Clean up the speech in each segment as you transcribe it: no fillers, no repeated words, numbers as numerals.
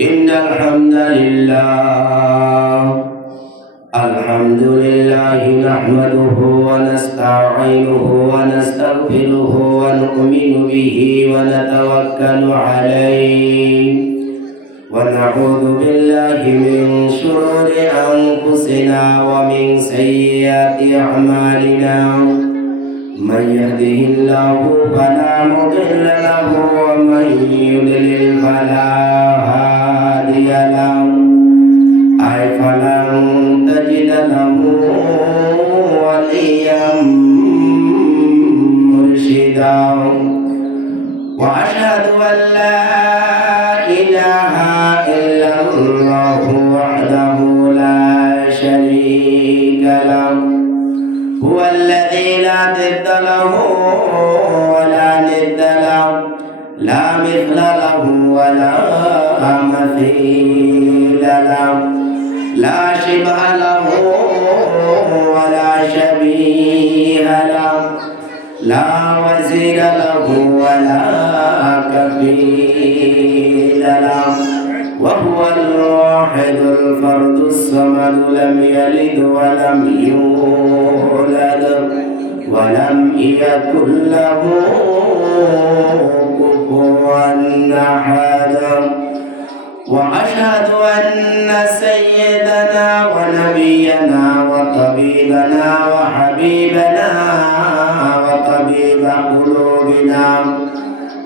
إن الحمد لله نحمده ونستعينه ونستغفره ونؤمن به ونتوكل عليه ونعوذ بالله من شرور أنفسنا ومن سيئات أعمالنا من يهده الله فلا مضل له ومن يضلل فلا هادي له أي فلن تجد له وليا مرشدا وأشهد أن لا إله إلا الله وحده لا شريك له هو الذي لا ضد له ولا ند له لا مثل له ولا مثيل له لا شبه له ولا شبيه له لا وزير له ولا كفيل له وهو الواحد الفرد الصمد لم يلد ولم يولد ولم يكن له كفوا أحد وأشهد أن سيدنا ونبينا وطبيبنا وحبيبنا وطبيب قلوبنا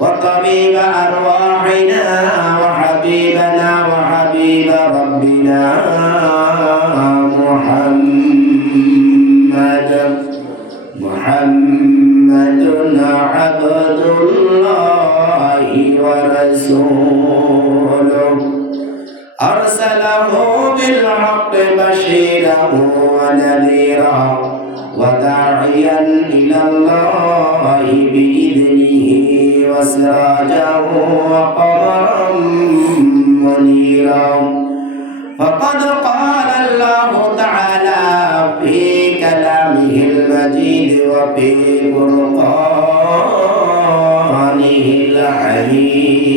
وطبيب أرواحنا وحبيبنا وحبيب ربنا محمد عبد الله ورسوله أرسله بالحق بشيرا ونذيرا وداعيا إلى الله بإذنه وسراجا وقمرا منيرا فقد قال الله تعالى في كلامه المجيد وفي فرقانه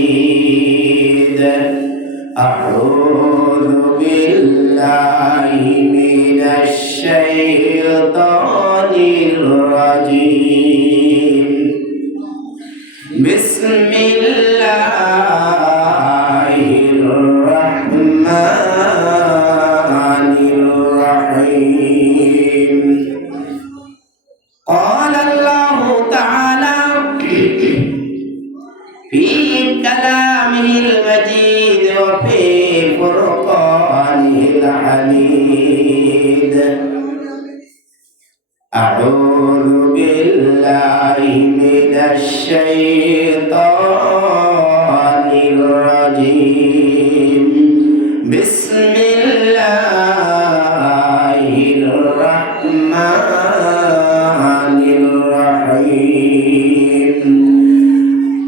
الحميد أعوذ بالله من الشيطان الرجيم بسم الله الرحمن الرحيم قال الله تعالى في كلامه المجيد وفي فرقانه الحميد أعوذ بالله من الشيطان الرجيم بسم الله الرحمن الرحيم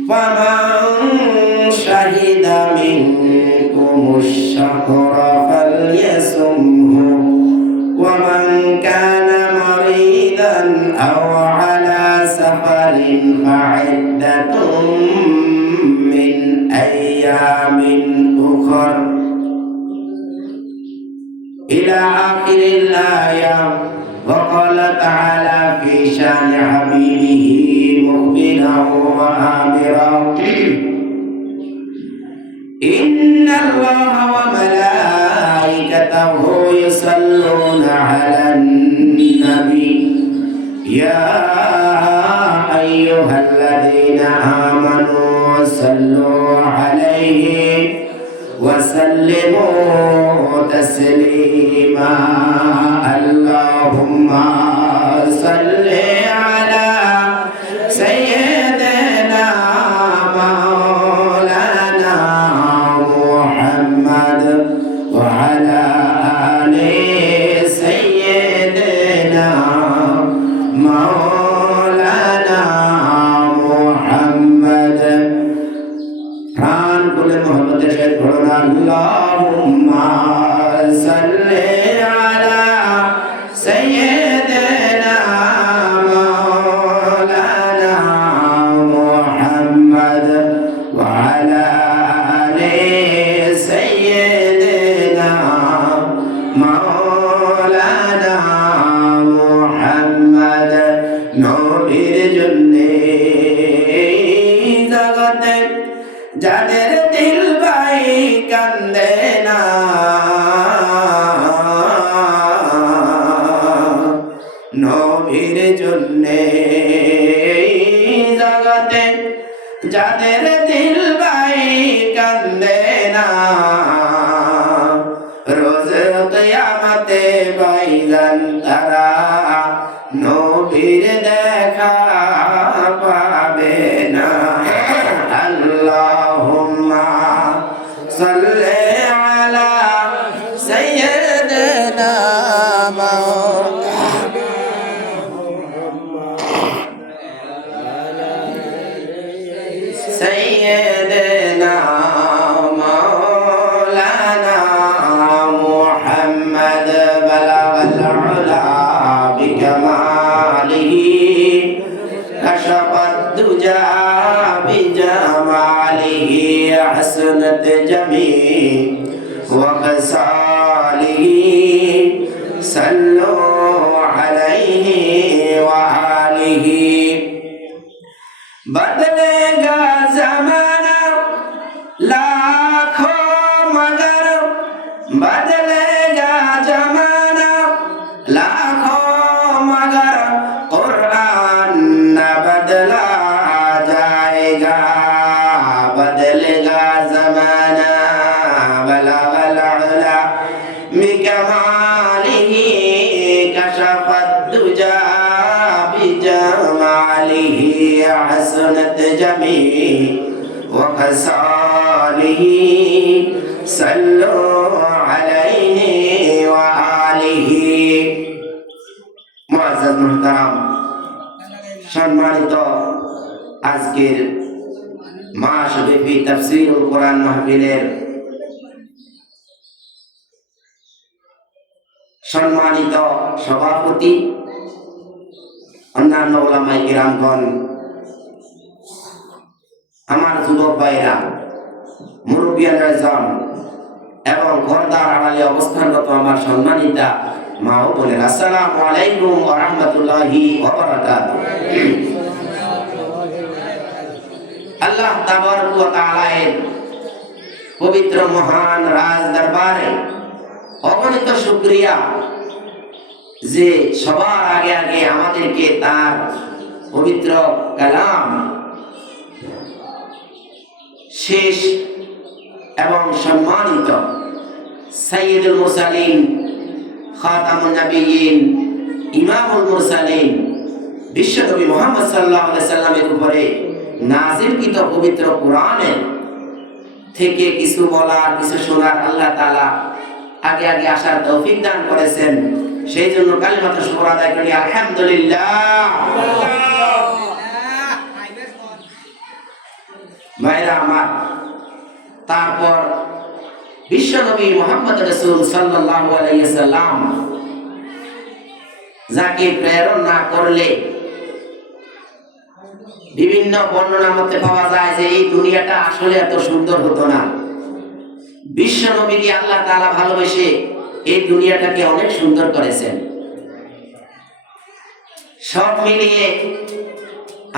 فمن شهد منكم الشهر فليصمه ومن كان مريضا أو على سفر فعدة من أيام أخر إلى آخر الآية وقال تعالى في شان حبيبه مخبرا وآمرا إن الله وملائكته يصلون على النبي يا أيها الذين آمنوا صلوا عليه وسلموا تسليما اللهم صل على سيدنا مولانا محمد وعلى آل سيدنا مولانا محمد প্রাণ খুলে মোহাম্মদের সাথে পড়ুন আল্লাহুম্মা সাল্লি আলা সাইয়্যিদিনা জগতে যাদের দিল ভাই কান্দে না, নবীর জন্যে জগতে যাদের দিল ভাই কান্দে না, রোজ কিয়ামতে ভাইজান তারা নবীর দেখা পাবে না। আল্লাহুম্মা সাল্লি আলা সাইয়্যিদিনা سيدنا مولانا محمد بلغ العلا بكماله كشف الدجى بجماله حسنت جميع وخصاله صلوا عليه وآله बदलेगा जमाना लाखों मगर बदलेगा जमाना लाखों मगर कुरान न बदला जाएगा। बदलेगा जमाना बलगल उला बिकमालिही कशफत दुजा बिजमालिही حسنت جميع وخصاله صلوا عليه وآله। মুআজ্জাজ মুহতারাম, সম্মানিত আজকের মাসব্যাপী তাফসীরুল কোরআন মাহফিলের সম্মানিত সভাপতি, অন্যান্য উলামায়ে কিরামগণ, আমার যুবক ভাইরা, মুরব্বিয়ান আযম এবং পর্দার আড়ালে অবস্থানরত আমার সম্মানিতা মা ও বোনেরা, আসসালামু আলাইকুম ওয়া রাহমাতুল্লাহি ওয়া বারাকাতুহু। আল্লাহ তাবারক ওয়া তাআলার পবিত্র মহান রাজ দরবারে অগণিত শুকরিয়া যে সবার আগে আগে আমাদেরকে তার পবিত্র কালাম শেষ এবং সম্মানিত সাইয়্যিদুল মুরসালিন, খাতামুন নবিয়্যিন, ইমামুল মুরসালিন বিশ্বনবী মুহাম্মদ সাল্লাল্লাহু আলাইহি সাল্লামের উপরে নাযিলকৃত পবিত্র কোরআনের থেকে কিছু বলার, কিছু শোনার আল্লাহ তাআলা আগে আগে আসার তৌফিক দান করেছেন। সেই জন্য কালিমাতুশ শুকর আদায় করি, আলহামদুলিল্লাহ। ভাইরা আমার, তারপর বিশ্বনবী মুহাম্মদ রাসূল সাল্লাল্লাহু আলাইহি সাল্লাম যাকে প্রেরণ না করলে বিভিন্ন বর্ণনা মতে পাওয়া যায় যে এই দুনিয়াটা আসলে এত সুন্দর হতো না। বিশ্বনবীকে আল্লাহ তাআলা ভালোবেসে এই দুনিয়াটাকে অনেক সুন্দর করেছেন। সব মিলিয়ে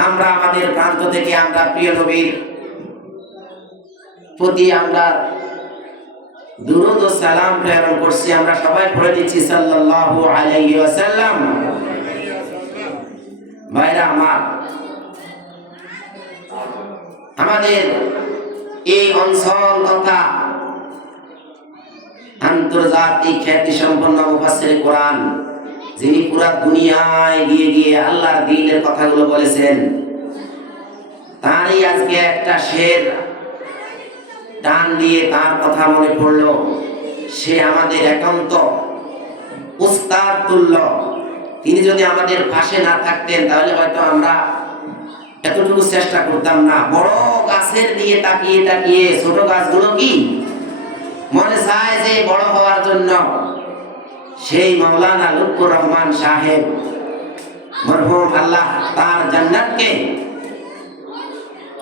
আমরা আমাদের প্রান্ত থেকে আমরা প্রিয় নবীর প্রতি আমরা দুরূদ ও সালাম প্রেরণ করছি। আমরা সবাই পড়ে দিচ্ছি সাল্লাল্লাহু আলাইহি ওয়াসাল্লাম। ভাইরা আমার, আমাদের এই অঞ্চল তথা আন্তর্জাতিক খ্যাতি সম্পন্ন মুফাসসির কোরআন, যিনি পুরা দুনিয়ায় গিয়ে গিয়ে আল্লাহর দ্বীনের কথাগুলো বলেছেন, তারই আজকে একটা শের টান দিয়ে তার কথা মনে পড়লো। সে আমাদের একান্ত উস্তাদ তুল্য। তিনি যদি আমাদের পাশে না থাকতেন তাহলে হয়তো আমরা এতটুকু চেষ্টা করতাম না। বড় গাছের দিকে তাকিয়ে তাকিয়ে ছোট গাছগুলো কি মনে চায় যে বড় হওয়ার জন্য। সেই মাওলানা লুৎফুর রহমান সাহেব মরহুম, আল্লাহ তার জান্নাতকে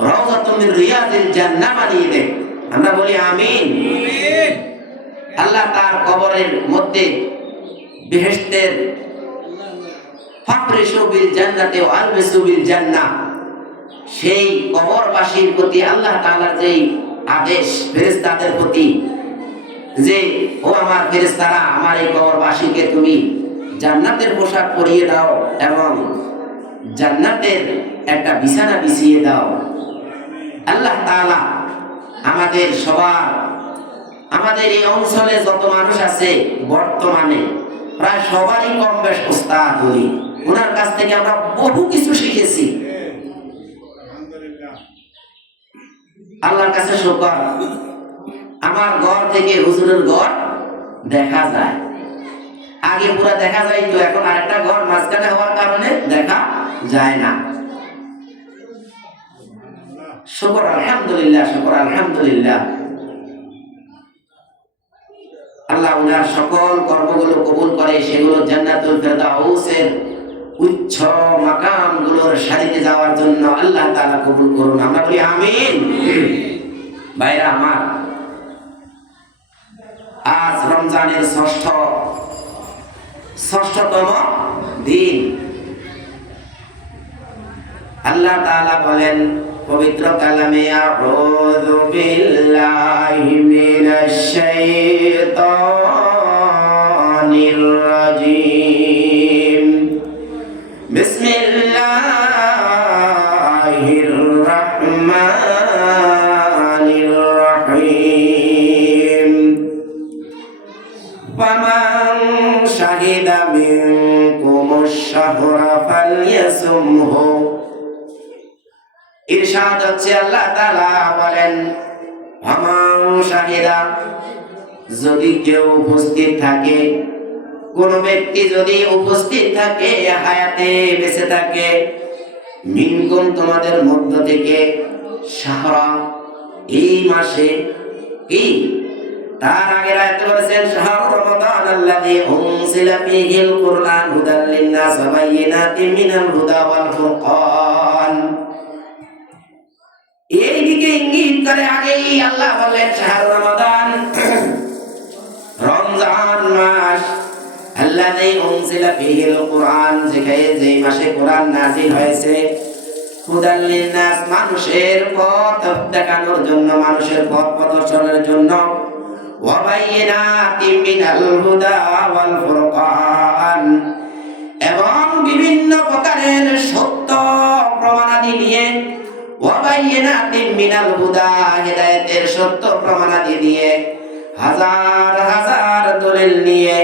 রাউযাতুম মিন রিয়াদিল জান্নাহ বানিয়ে দেন। আমরা বলি আমিন। আল্লাহ তার কবরের মধ্যে বেহেশতের ফাফরিশু বিল জান্নাতি ওয়া আলবিসু বিল জান্নাহ, সেই কবরবাসীর প্রতি আল্লাহ তাআলার যেই আদেশ ফেরেশতাদের প্রতি যে ও আমার ফেরেশতারা আমার এই কবরবাসীকে তুমি জান্নাতের পোশাক পরিয়ে দাও এবং জান্নাতের একটা বিছানা বিছিয়ে দাও। আল্লাহ তাআলা আমাদের সবার আমাদের এই অঞ্চলে যত মানুষ আছে বর্তমানে প্রায় সবারই কম বেশ উস্তাদ উনি, ওনার কাছ থেকে আমরা বহু কিছু শিখেছি। আল্লাহর কাছে শুকর, আমার ঘর থেকে হুজুরের ঘর দেখা যায়। আগে পুরো দেখা যায়, তো এখন আরেকটা ঘর মাঝখানে হওয়ার কারণে দেখা যায় না। শুকর আলহামদুলিল্লাহ, শুকর আলহামদুলিল্লাহ। আল্লাহ ওনার সকল কর্মগুলো কবুল করে, সেগুলো জান্নাতুল ফেরদাউসের উচ্চ মাকামগুলোর সারিতে যাওয়ার জন্য আল্লাহ তাআলা কবুল করুন, আমরা বলি আমিন। ভাইরা আমার, আজ রমজানের ষষ্ঠতম দিন। আল্লাহ তাআলা বলেন পবিত্র কালামে, আউযু বিল্লাহি মিনাশ শাইতানির রাজীম, বিসমিল্লাহির রাহমানির রাহিম, ফামান শাহিদা মিনকুমুশ শাহরা ফালইয়াসুমহু। ইরশাদ হচ্ছে আল্লাহ তাআলা বলেন, ফামান শাহিদা, যদি কেউ উপস্থিত থাকে, কোন ব্যক্তি যদি উপস্থিত থাকে, হায়াতে বেঁচে থাকে, মিনকুম তোমাদের মধ্য থেকে, শাহরা এই মাসে, কি তার আগের আয়াতে বলেছেন শাহরু রমাদান আল্লাযী উনজিলা ফীহিল কুরআন হুদাল লিন-নাস ওয়া বায়িনাতিন মিনাল হুদা ওয়াল ফুরকান। এই দিকে ইঙ্গিত করে আগেই আল্লাহ বলেন শাহরু রমাদান, রমজান মাস, আল্লাযী উনজিলা ফীহিল কুরআন, যেই মাসে কোরআন নাযিল হয়েছে, হুদাল লিন-নাস, মানুষের পথ দেখানোর জন্য, মানুষের পথ প্রদর্শনের জন্য, ওয়া বায়িনাতিন মিনাল হুদা ওয়াল ফুরকান, এবং বিভিন্ন প্রকারের সত্য প্রমাণাদি নিয়ে, ওয়া বায়িনাতিন মিনাল হুদা, হিদায়াতের সত্য প্রমাণাদি নিয়ে, হাজার হাজার দলিল নিয়ে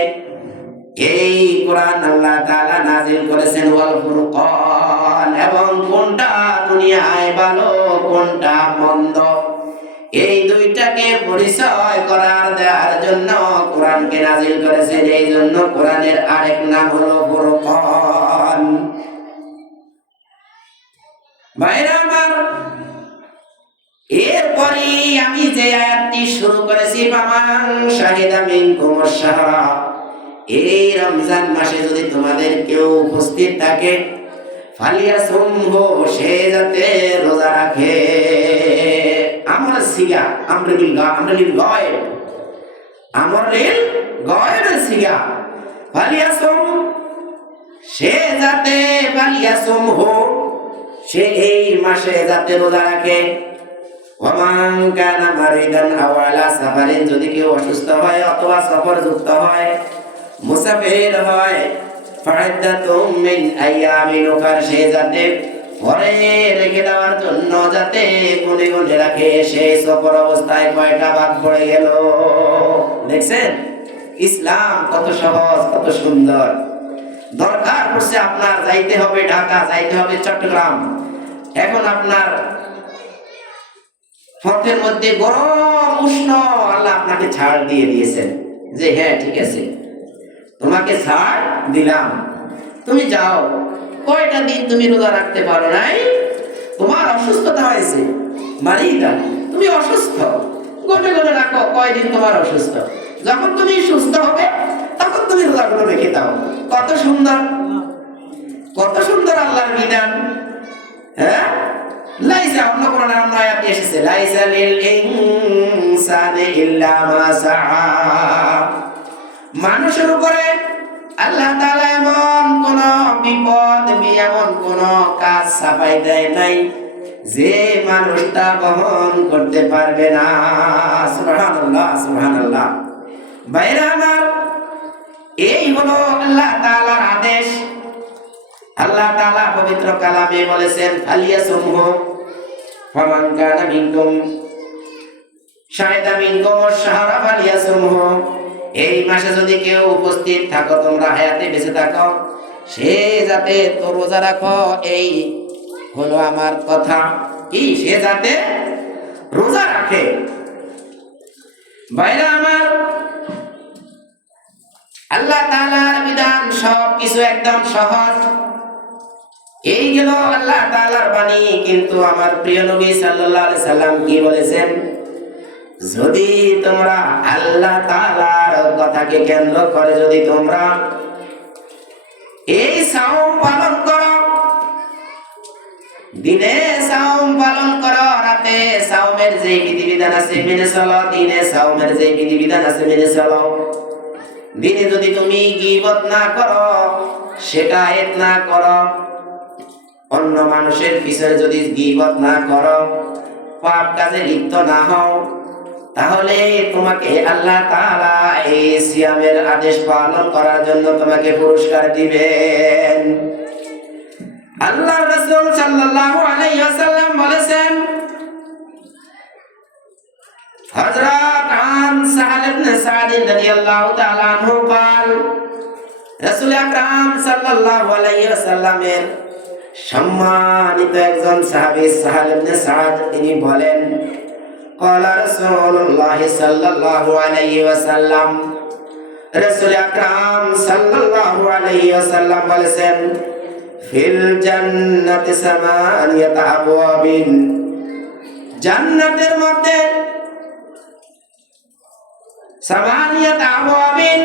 এই কোরআন আল্লাহ তাআলা নাযিল করেছেন। ওয়াল ফুরকান, এবং কোনটা দুনিয়ায় ভালো কোনটা মন্দ, এই দুইটাকে পরিচয় করার দেওয়ার জন্য কোরআনকে নাযিল করেছেন। এই জন্য কোরআনের আরেক নাম হলো ফুরকান। ভাইরা আমার, এরপরে আমি যে আয়াতটি শুরু করেছি, ফামান শাহিদা মিনকুমুশ শাহরা, এই রমজান মাসে যদি তোমাদের কেউ উপস্থিত থাকে, ফালিয়াসুমহু, সে যাতে রোজা রাখে। আমরা সিগা, আমরা লিল গায়ব, আমরা লিল গায়বের সিগা, ফালিয়াসুম, সে যাতে, ফালিয়াসুমহু, সে এই মাসে যাতে রোজা রাখে। ওয়ামান কানা মারিদান আও আলা সাফারিন, যদি কেউ অসুস্থ হয় অথবা সফর যুক্ত হয়, মুসাফির হয়, ফাইদাতুম মিন আইয়ামিন উখার, সে যাতে পরে রেখে দেওয়ার জন্য যাতে গুনে গুনে রাখে। সেই সফর অবস্থায় কয়টা ভাগ পড়ে গেল। দেখছেন ইসলাম কত সহজ, কত সুন্দর। দরকার পড়ছে আপনার যাইতে হবে ঢাকা, যাইতে হবে চট্টগ্রাম, এখন আপনার পথের মধ্যে গরম উষ্ণ, আল্লাহ আপনাকে ছাড় দিয়ে দিয়েছেন যে হ্যাঁ ঠিক আছে, তোমাকে ছাড় দিলাম, তুমি যাও। কয়টা দিন তুমি রোজা রাখতে পারো নাই, তোমার অসুস্থতা হয়েছে, মারিদা, তুমি অসুস্থ, গনে গনে রাখো কয়দিন তোমার অসুস্থ, যখন তুমি সুস্থ হবে তখন তুমি রোজাগুলো রেখে দাও। কত সুন্দর, কত সুন্দর আল্লাহর বিধান। হ্যাঁ, লাইসা, অন্য কোন আয়াত এসেছে, লাইসা লিল ইনসানি ইল্লা মা সাআ, মানুষের উপরে আল্লাহ তাআলা এমন কোন বিপদ, এমন কোন কাজ চাপাই দেয় নাই যে মানুষটা বহন করতে পারবে না। সুবহানাল্লাহ, সুবহানাল্লাহ। ভাইরা আমার, এই হলো আল্লাহ তাআলার আদেশ। আল্লাহ তাআলা পবিত্র কালামে বলেছেন, ফালিয়াসুমহু ফামান কানা মিনকুম শাহিদা মিনকুম আশ-শাহরা ফালিয়াসুমহু। এই মাসে যদি কেউ উপস্থিত থাকো, তোমরা হায়াতে বেঁচে থাকো, সে যাতে তো রোজা রাখো। এই হলো আমার কথা, কি সে যাতে রোজা রাখে। ভাইরা আমার, আল্লাহ তাআলার বিধান সবকিছু একদম সহজ। এই গেল আল্লাহ তাআলার বাণী। কিন্তু আমার প্রিয় নবী সাল্লাল্লাহু আলাইহি সাল্লাম কি বলেছেন? যদি তোমরা আল্লাহ তাআলার কথাকে কেন্দ্র করে যদি তোমরা এই সাওম পালন করো, দিনে সাওম পালন করো, রাতে সাওমের যে বিধিবিধান আছে মেনে চলো, দিনে সাওমের যে বিধিবিধান আছে মেনে চলো। দিনে যদি তুমি গীবত না করো, শিকায়েত না করো, অন্য মানুষের পিছনে যদি গীবত না করো, পাপ কাজে লিপ্ত না হও, তাহলে তোমাকে আল্লাহ তাআলা এই সিয়ামের আদেশ পালন করার জন্য তোমাকে পুরস্কার দিবেন। আল্লাহর রাসূল সাল্লাল্লাহু আলাইহি ওয়াসাল্লাম বলেছেন, হযরত আন সাহাল ইবনে সাদ রাদিয়াল্লাহু তাআলা আনহু قال, রাসূল আকরাম সাল্লাল্লাহু আলাইহি ওয়াসাল্লামের সম্মানিত একজন সাহাবী সাহাল ইবনে সাদ তিনি বলেন, قال রাসূলুল্লাহ সাল্লাল্লাহু আলাইহি ওয়াসাল্লাম, রাসূল আকরাম সাল্লাল্লাহু আলাইহি ওয়াসাল্লাম বলেছেন, ফিল জান্নাতি সামানিয়াত আবওয়াবিন, জান্নাতের মধ্যে সামানিয়াত আবওয়াবিন,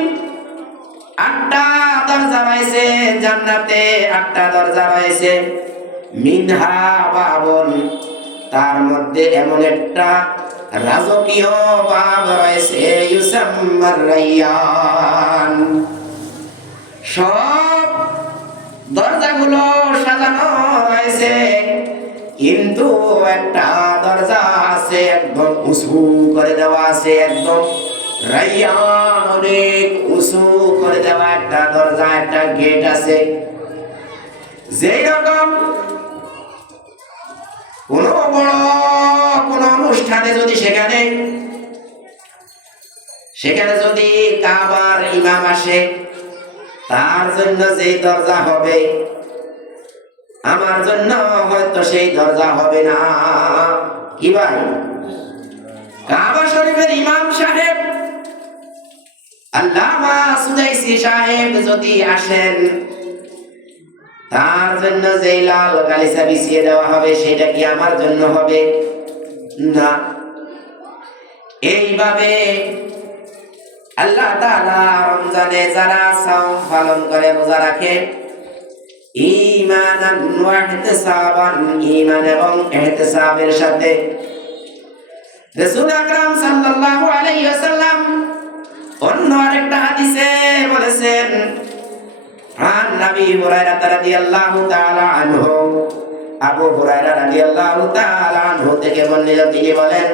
8টা দরজা রয়েছে। জান্নাতে 8টা দরজা রয়েছে। মিনহা বাবুন, তার মধ্যে এমন একটা রাজকীয় বাব রয়েছে, ইউসাম্মার রায়্যান। সব দরজাগুলো সাজানো রয়েছে, কিন্তু একটা দরজা আছে একদম উঁচু করে দেওয়া আছে, একদম রায়্যান, অনেক উঁচু করে দেওয়া একটা দরজা, একটা গেট আছে। যেই রকম কোন বড় কোন অনুষ্ঠানে যদি সেখানে যদি কাবার ইমাম আসে, তার জন্য যেই দরজা হবে, আমার জন্য হয়তো সেই দরজা হবে না। কি ভাই, কাবা শরীফের ইমাম সাহেব আল্লামা সুদাইসি সাহেব যদি আসেন, তার জন্য যেই লাল গালিচা বিছিয়ে দেওয়া হবে, সেটা কি আমার জন্য হবে না। এইভাবে আল্লাহ তাআলা রমজানে যারা সাওম পালন করে, রোজা রাখে, ঈমানান ওয়া ইহতিসাবান, ঈমান এবং ইহতিসাবের সাথে, রাসূল আকরাম সাল্লাল্লাহু আলাইহি ওয়াসাল্লাম অন্য আরেকটা হাদিসে বলেছেন, আন নবী হুরায়রা রাদিয়াল্লাহু তাআলা আনহু, আবু হুরায়রা রাদিয়াল্লাহু তাআলা আনহু থেকে বর্ণিত, তিনি বলেন,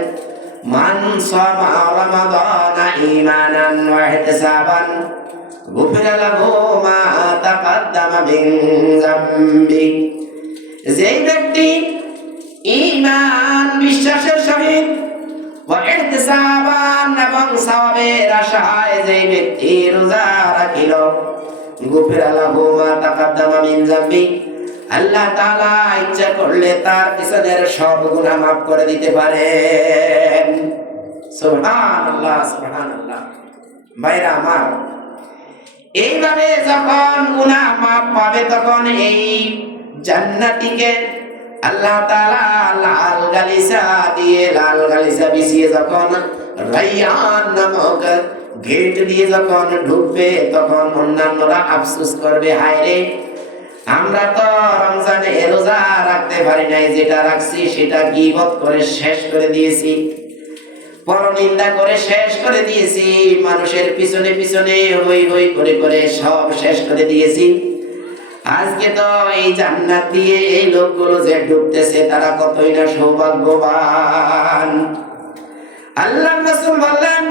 মান সামা রমাদানা ঈমানান ওয়া ইহতিসাবান গুফিরা লাহু মা তাকাদ্দামা মিন যামবি। যেই ব্যক্তি ঈমান বিশ্বাসের সহিত ওয়া ইহতিসাবান এবং সওয়াবের আশায় যেই ব্যক্তি রোজা রাখিল, গুফিরা লাহু মা তাকাদ্দামা মিন যামবি, আল্লাহ তাআলা ইচ্ছা করলে তার পিছনের সব গুনাহ মাফ করে দিতে পারেন। সুবহানাল্লাহ, সুবহানাল্লাহ। ভাইরা আমার, এইভাবে যখন গুনাহ মাফ পাবে, তখন এই জান্নাতীকে আল্লাহ তাআলা লাল গালিচা দিয়ে, লাল গালিচা বিছিয়ে যখন রায়্যান নামক গেট দিয়ে যখন ঢুকবে, তখন অন্যান্যরা আফসোস করবে, হায় রে, আমরা তো রমজানে রোজা রাখতে পারি নাই, যেটা রাখছি সেটা গীবত করে শেষ করে দিয়েছি, পরনিন্দা করে শেষ করে দিয়েছি, মানুষের পিছনে পিছনে হই হই করে করে সব শেষ করে দিয়েছি। আজকে তো এই জান্নাত দিয়ে এই লোকগুলো যে ডুবতেছে তারা কতই না সৌভাগ্যবান। আল্লাহর রাসূল বললেন,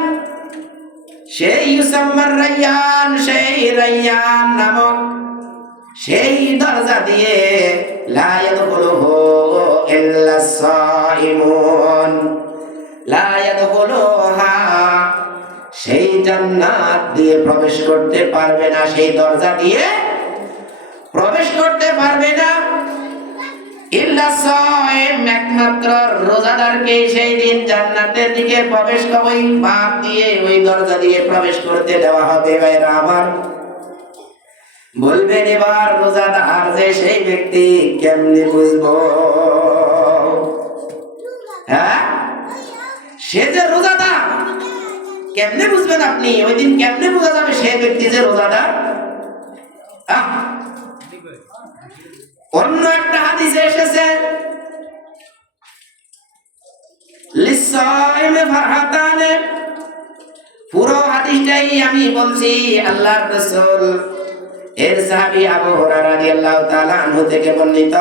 সেই ইউসাম্মার রায়্যান, সেই রায়্যান নামক সেই দরজা দিয়ে লা ইয়াদখুলুহু ইল্লা সাইমুন, লা ইয়াদখুলুহা, সেই জান্নাত দিয়ে প্রবেশ করতে পারবে না, সেই দরজা দিয়ে প্রবেশ করতে পারবে না ইল্লা সাইম, একমাত্র রোজাদারকে সেই দিন জান্নাতের দিকে প্রবেশ ওই বাপ দিয়ে, ওই দরজা দিয়ে প্রবেশ করতে দেওয়া হবে। ভাইরা আমার, বলবেন এবার রোজাদার যে সেই ব্যক্তি কেমনে বুঝবো? হ্যাঁ, সে যে রোজাদার কেমনে বুঝবেন আপনি? ওই দিন কেমনে বোঝা যাবে সেই ব্যক্তি যে রোজাদার? অন্য একটা হাদিসে এসেছে, লিসাইমে ফারহাতানে, পুরো হাদিসটাই আমি বলছি আল্লাহর রাসূল এর সাহাবী আবু হুরায়রা রাদিয়াল্লাহু তাআলা আনহু থেকে বর্ণিত,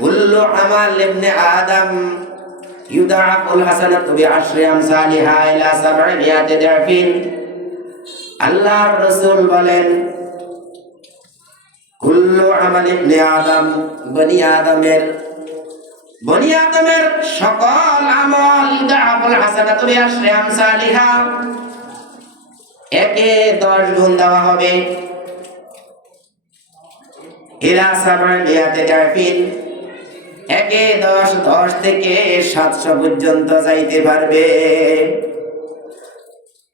কুল্লু আমাল ইবনে আদম ইউদাআফুল হাসানাতু বিআশরি আমসালিহা ইলা 700 দিরফিন। আল্লাহর রাসূল বলেন, কুল্লু আমাল ইবনে আদম, বনি আদমের সকল আমল ইউদাআফুল হাসানাতু বিআশরি আমসালিহা, একে 10 গুণ দেওয়া হবে, ইলা 700 দিরফিন, একে 10, 10 থেকে 700 পর্যন্ত যাইতে পারবে।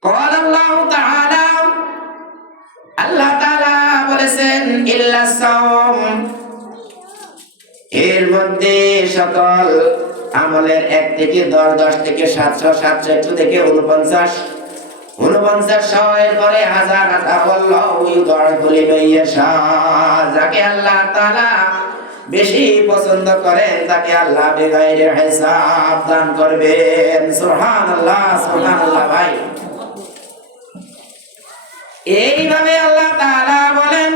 قال الله تعالى, আল্লাহ তাআলা বলেছেন, ইল্লা সাওম, এর মধ্যে সকল আমলের 1 থেকে 10, 10 থেকে 700, 700 থেকে 49, 49 এর পরে 1000, আল্লাহু ইউদাইফু লিমান ইয়াশা, যাকে আল্লাহ তাআলা বেশি পছন্দ করেন তাকে আল্লাহ বেগাইরে হিসাব দান করবেন। সুবহানাল্লাহ, সুবহানাল্লাহ। ভাই, এইভাবে আল্লাহ তাআলা বলেন,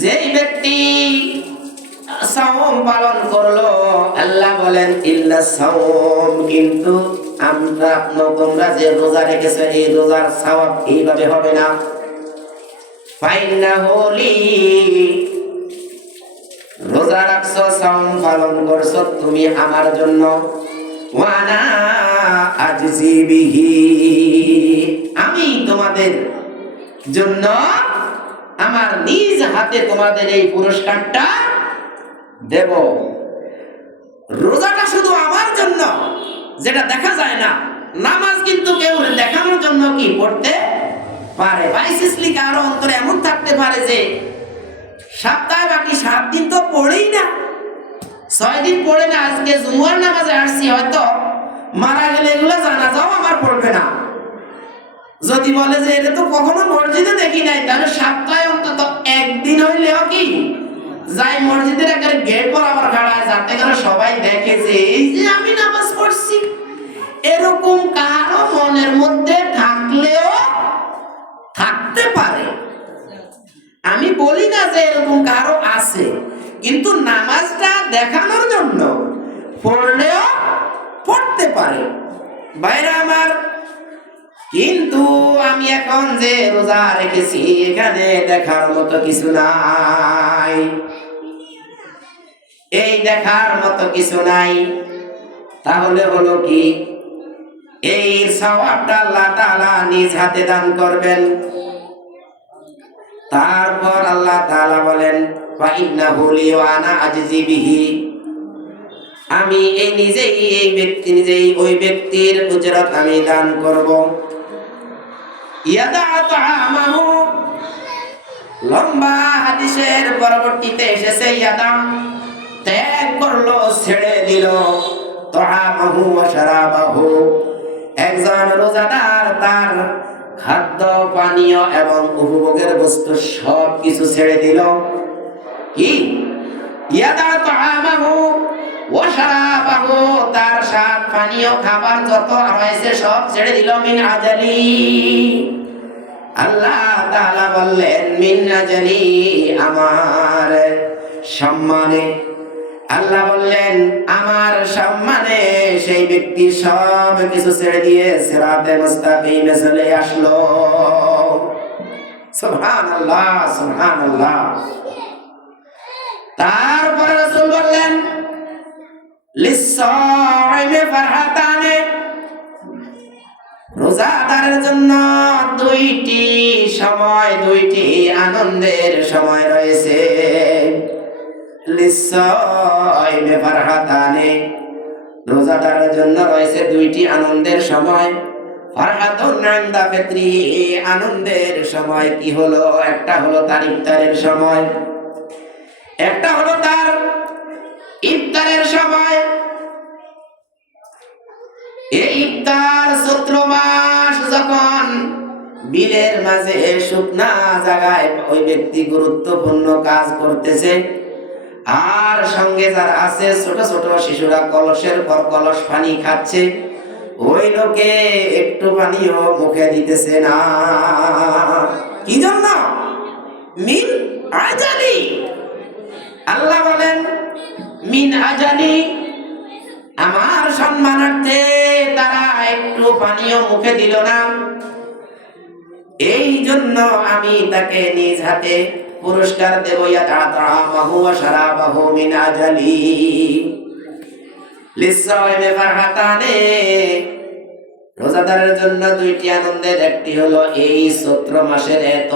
যেই ব্যক্তি সাওম পালন করলো, আল্লাহ বলেন ইল্লা সাওম, কিন্তু তোমরা যে রোজা রেখেছো এই রোজার সওয়াব এইভাবে হবে না। ফাইন্নাহু লি, রোজা রাখছো, সাওম পালন করছো তুমি আমার জন্য, ওয়ানা আজজি বিহি, আমি তোমাদের জন্য আমার নিজ হাতে তোমাদের এই পুরস্কারটা দেব। রোজাটা শুধু আমার জন্য, যেটা দেখা যায় না। নামাজ কিন্তু কেউ দেখানোর জন্য কি পড়তে পারে, বাইসিসলি কারো অন্তরে এমন থাকতে পারে যে সপ্তাহে বাকি 7 দিন তো পড়েই না, 6 দিন পড়ে না, আজকে জুমার নামাজে আসছি, হয়তো মারা গেলে এগুলো জানাজাও আমার পড়বে না। যদি বলে যে এটা তো কখনো মসজিদে দেখি নাই, তাহলে সপ্তাহে অন্তত একদিন হইলেও কি যাই মসজিদের একটা গেট বরাবর গাড়ায়, যাতে করে সবাই দেখে যে এই যে আমি নামাজ পড়ছি। এরকম কারো মনের মধ্যে থাকলেও থাকতে পারে, আমি বলি না যে এরকম কারো আছে, কিন্তু নামাজটা দেখানোর জন্য পড়লেও পড়তে পারে। বাইরে আমার, কিন্তু আমি এখন যে রোজা রেখেছি এখানে দেখার মতো কিছু নাই, এই দেখার মতো কিছু নাই। তাহলে হলো কি, এই সওয়াবটা আল্লাহ তাআলা নিজ হাতে দান করবেন। তারপর আল্লাহ তাআলা বলেন, ফা ইন্নাহু লি ওয়া আনা আজজি বিহি, আমি এই নিজেই ওই ব্যক্তির উজরত আমি দান করব। ইয়াদা তাআমাহু, লম্বা হাদিসের পরবর্তীতে এসেছে ইয়াদা, ত্যাগ করলো, ছেড়ে দিল, তাআমাহু ওয়া শারাবাহু, একজন রোজাদার তার খাদ্য পানীয় এবং উপভোগের বস্তু সব কিছু ছেড়ে দিল। কি? ইয়াদা তাআমাহু ওয়া শারাবাহু, তার স্বাদ পানীয় খাবার যত রয়েছে সব ছেড়ে দিল। মিন আজালি, আল্লাহ তাআলা বললেন মিন আজলি, আমার সম্মানে। আল্লাহ বললেন আমার সম্মানে সেই ব্যক্তি সব কিছু ছেড়ে দিয়ে সিরাতে মুস্তাকিমে চলে আসলো। সুবহানাল্লাহ, সুবহানাল্লাহ। তারপরে রাসূল বললেন লিস-সাইমি ফারহাতানে, রোজাদারের জন্য দুইটি সময়, দুইটি আনন্দের সময় রয়েছে। লিস-সাইমি ফারহাতানে, রোজাদারের জন্য রয়েছে দুইটি আনন্দের সময়। ফারহাতুন ইনদা ফিত্রিহি, আনন্দের সময় কি হলো? একটা হলো তার ইফতারের সময়, একটা হলো তার ইফতারের সময়। এই ইফতার চৈত্র মাস যখন বিলের মাঝে শুকনা জায়গায় ওই ব্যক্তি গুরুত্বপূর্ণ কাজ করতেছে, আর সঙ্গে যারা আছে ছোট ছোট শিশুরা কলসের পর কলস পানি খাচ্ছে, ওই লোকে একটু পানিও মুখে দিতেছে না। কি জন্য? মিন আজালি। আল্লাহ বলেন মিন আজালি, আমার সম্মানার্থে তারা একটু পানিও মুখে দিল না, এই জন্য আমি তাকে নিজ হাতে পুরস্কার দেব। ইয়াতাআমাহু ওয়া শারাবাহু মিন আজালি লিস-সাইমি ফারহাতানে, রোজাদারের জন্য দুইটি আনন্দের, একটি হলো এই চৈত্র মাসের এত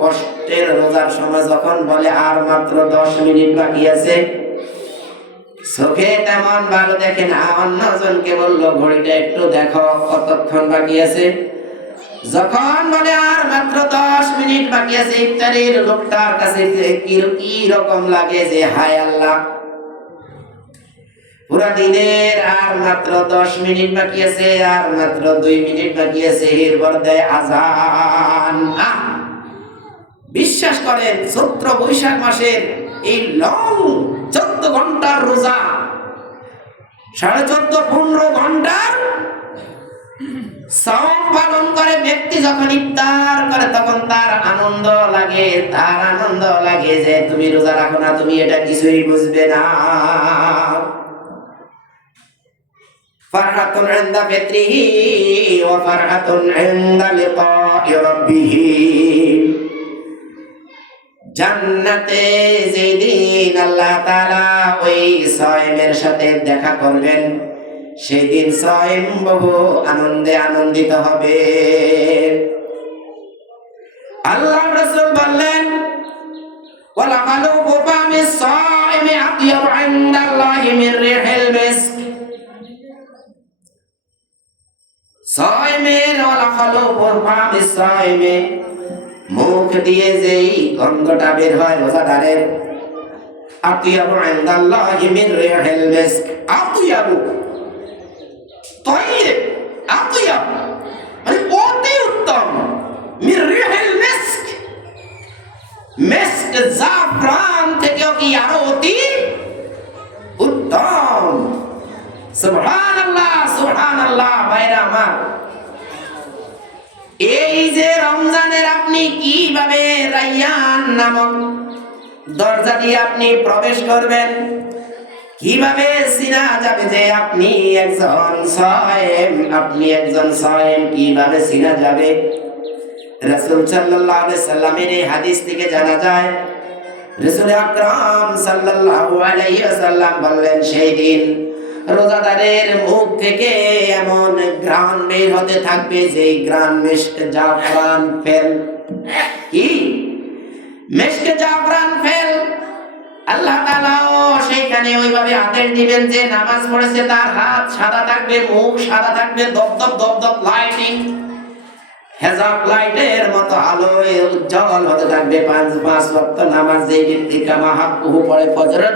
কষ্টের রোজার সময় যখন বলে আর মাত্র 10 মিনিট বাকি আছে, চোখে তেমন ভালো দেখে না, অন্যজনকে বললো ঘড়িটা একটু দেখো কতক্ষণ বাকি আছে, যখন বলে আর মাত্র 10 মিনিট বাকি আছে ইফতারের, লোকটার কাছে কি রকম লাগে যে হায় আল্লাহ, পুরা দিনের আর মাত্র 10 মিনিট বাকি আছে, আর মাত্র 2 মিনিট বাকি আছে, এরপর দেয় আযান। বিশ্বাস করেন চৈত্র বৈশাখ মাসের এই লং 14 ঘন্টার রোজা, 14.5-15 ঘন্টার সাওম পালন করে ব্যক্তি যখন ইফতার করে তখন তার আনন্দ লাগে, যে তুমি রোজা রাখো না, তুমি এটা কিছুই বুঝবে না। ফারহাতুন ইনদা ফিত্রিহি ওয়া ফারহাতুন ইনদা লিকাই রাব্বিহি, জান্নাতে যেদিন আল্লাহ তাআলা ওই সায়েমের সাথে দেখা করবেন, সেদিন সায়েম বহু আনন্দে আনন্দিত হবে। আল্লাহর রাসূল বললেন ওয়ালা খালুফু ফামিস সায়েমি আতয়াবু ইনদাল্লাহি মির রিহিল মিস্ক, সায়েমের ওয়ালা খালুফু ফামিস সায়েমি, মুখ দিয়ে যেই গন্ধটা বের হয় রোজাদারের, আতয়াবু ইনদাল্লাহি মির রিহিল মিস্ক, আতয়াবু তাইয়্যিব, আতয়াব মানে অতি উত্তম, মির রিহিল মিস্ক, মিস্ক জাফরান থেকেও কি আরো অতি উত্তম। সুবহানাল্লাহ, সুবহানাল্লাহ। ভাইরা আমার, এই যে রমজানের আপনি কিভাবে রায়্যান নামক দরজা দিয়ে আপনি প্রবেশ করবেন, কিভাবে চিনা যাবে যে আপনি একজন সায়েম, কিভাবে চিনা যাবে? রাসূল সাল্লাল্লাহু আলাইহি সাল্লামের এই হাদিস থেকে জানা যায়, রাসূল আকরাম সাল্লাল্লাহু আলাইহি ওয়াসাল্লাম বললেন সেই দিন রোজাদারের মুখ থেকে এমন ঘ্রাণ বের হতে থাকবে যে ঘ্রাণ মিশকে জাফরান ফেল। কি মিশকে জাফরান ফেল? আল্লাহ তাআলাও সেইখানে ওইভাবে আদেশ দিবেন যে নামাজ পড়েছে তার হাত সাদা থাকবে, মুখ সাদা থাকবে, দপদপ লাইটিং, হেজাব লাইটের মতো আলোয় উজ্জ্বল হতে থাকবে। 5 ওয়াক্ত নামাজ যে ব্যক্তি কামা হাক্কুহু পড়ে, ফজরের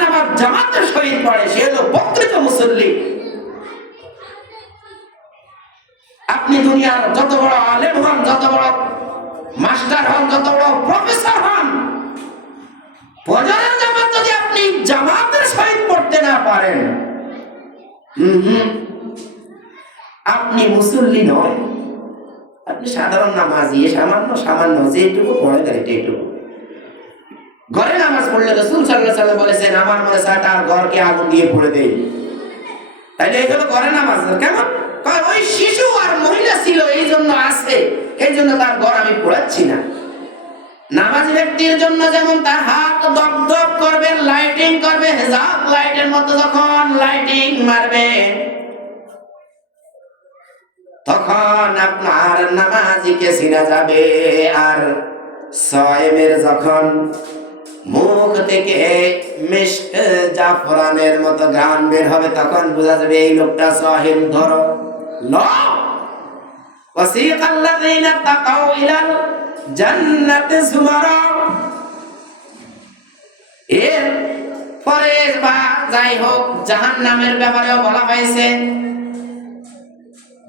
নামাজ জামাতের সহিত পড়ে, সে হলো প্রকৃত মুসল্লি। আপনি দুনিয়ার যত বড় আলেম হন, যত বড় মাস্টার হন, যত বড় প্রফেসর হন, ফজরের নামাজ যদি আপনি জামাতের সহিত পড়তে না পারেন, আপনি মুসল্লি নয়। আপনি সাধারণ নামাজি, সামান্য সামান্য যেটুকু পড়ে দেন এইটুকু। ঘরে নামাজ পড়লে রাসূল সাল্লাল্লাহু আলাইহি ওয়াসাল্লাম বলেছেন আমার মনে হয় তার ঘরকে আগুন দিয়ে পুড়ে দেই। তাইলে এই হলো ঘরে নামাজ। কেমন? কয় ওই শিশু আর মহিলা ছিল এই জন্য আছে, এই জন্য তার ঘর আমি পোড়াচ্ছি না। নামাজি ব্যক্তির জন্য যেমন তার হাত দপদপ করবে, লাইটিং করবে, হেজাব লাইটের মতো যখন লাইটিং মারবে তখন আপনার নামাজিকে চিনা যাবে। আর সায়েমের যখন মুখ থেকে মিশক জাফরানের মতো গান বের হবে তখন বোঝা যাবে এই লোকটা সাহিম। ধরো ল ওয়াসিকাল্লাযীনা তাকাউ ইলাল জান্নাতি যুমারা। এর পরে বা যাই হোক জাহান্নামের ব্যাপারেও বলা হয়েছে,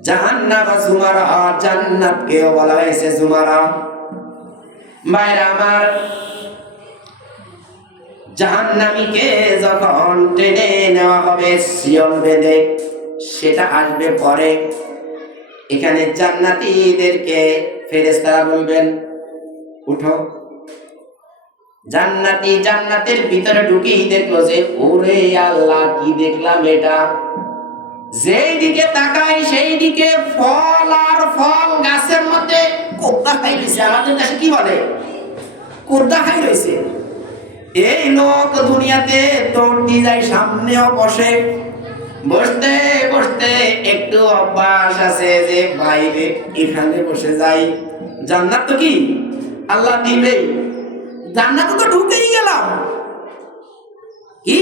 জাহান্নাম যুমারা, জান্নাতকেও বলা হয়েছে যুমারা। ভাইরা আমার, জাহান্নামীকে যখন টেনে নেওয়া হবে শিয়ল বেঁধে, সেটা আসবে পরে। এখানে জান্নাতীদেরকে ফেরেশতারা বলবেন উঠো। জান্নাতি জান্নাতের ভিতরে ঢুকেই দেখলো যে ওরে আল্লাহ কি দেখলাম এটা। যেই দিকে তাকাই সেই দিকে ফল আর ফল, গাছের মধ্যে কোদ্দা খাই রয়েছে। আমাদের দেশে কি বলে? কোদ্দা খাই রয়েছে। এই লোক দুনিয়াতে দৌড়ি যায়, সামনেও বসে, বসতে বসতে একটু অভ্যাস আছে যে বাইরে এখানে বসে যাই। জান্নাত তো কি আল্লাহ দিবে, জান্নাতে তো ঢুকেই গেলাম, কি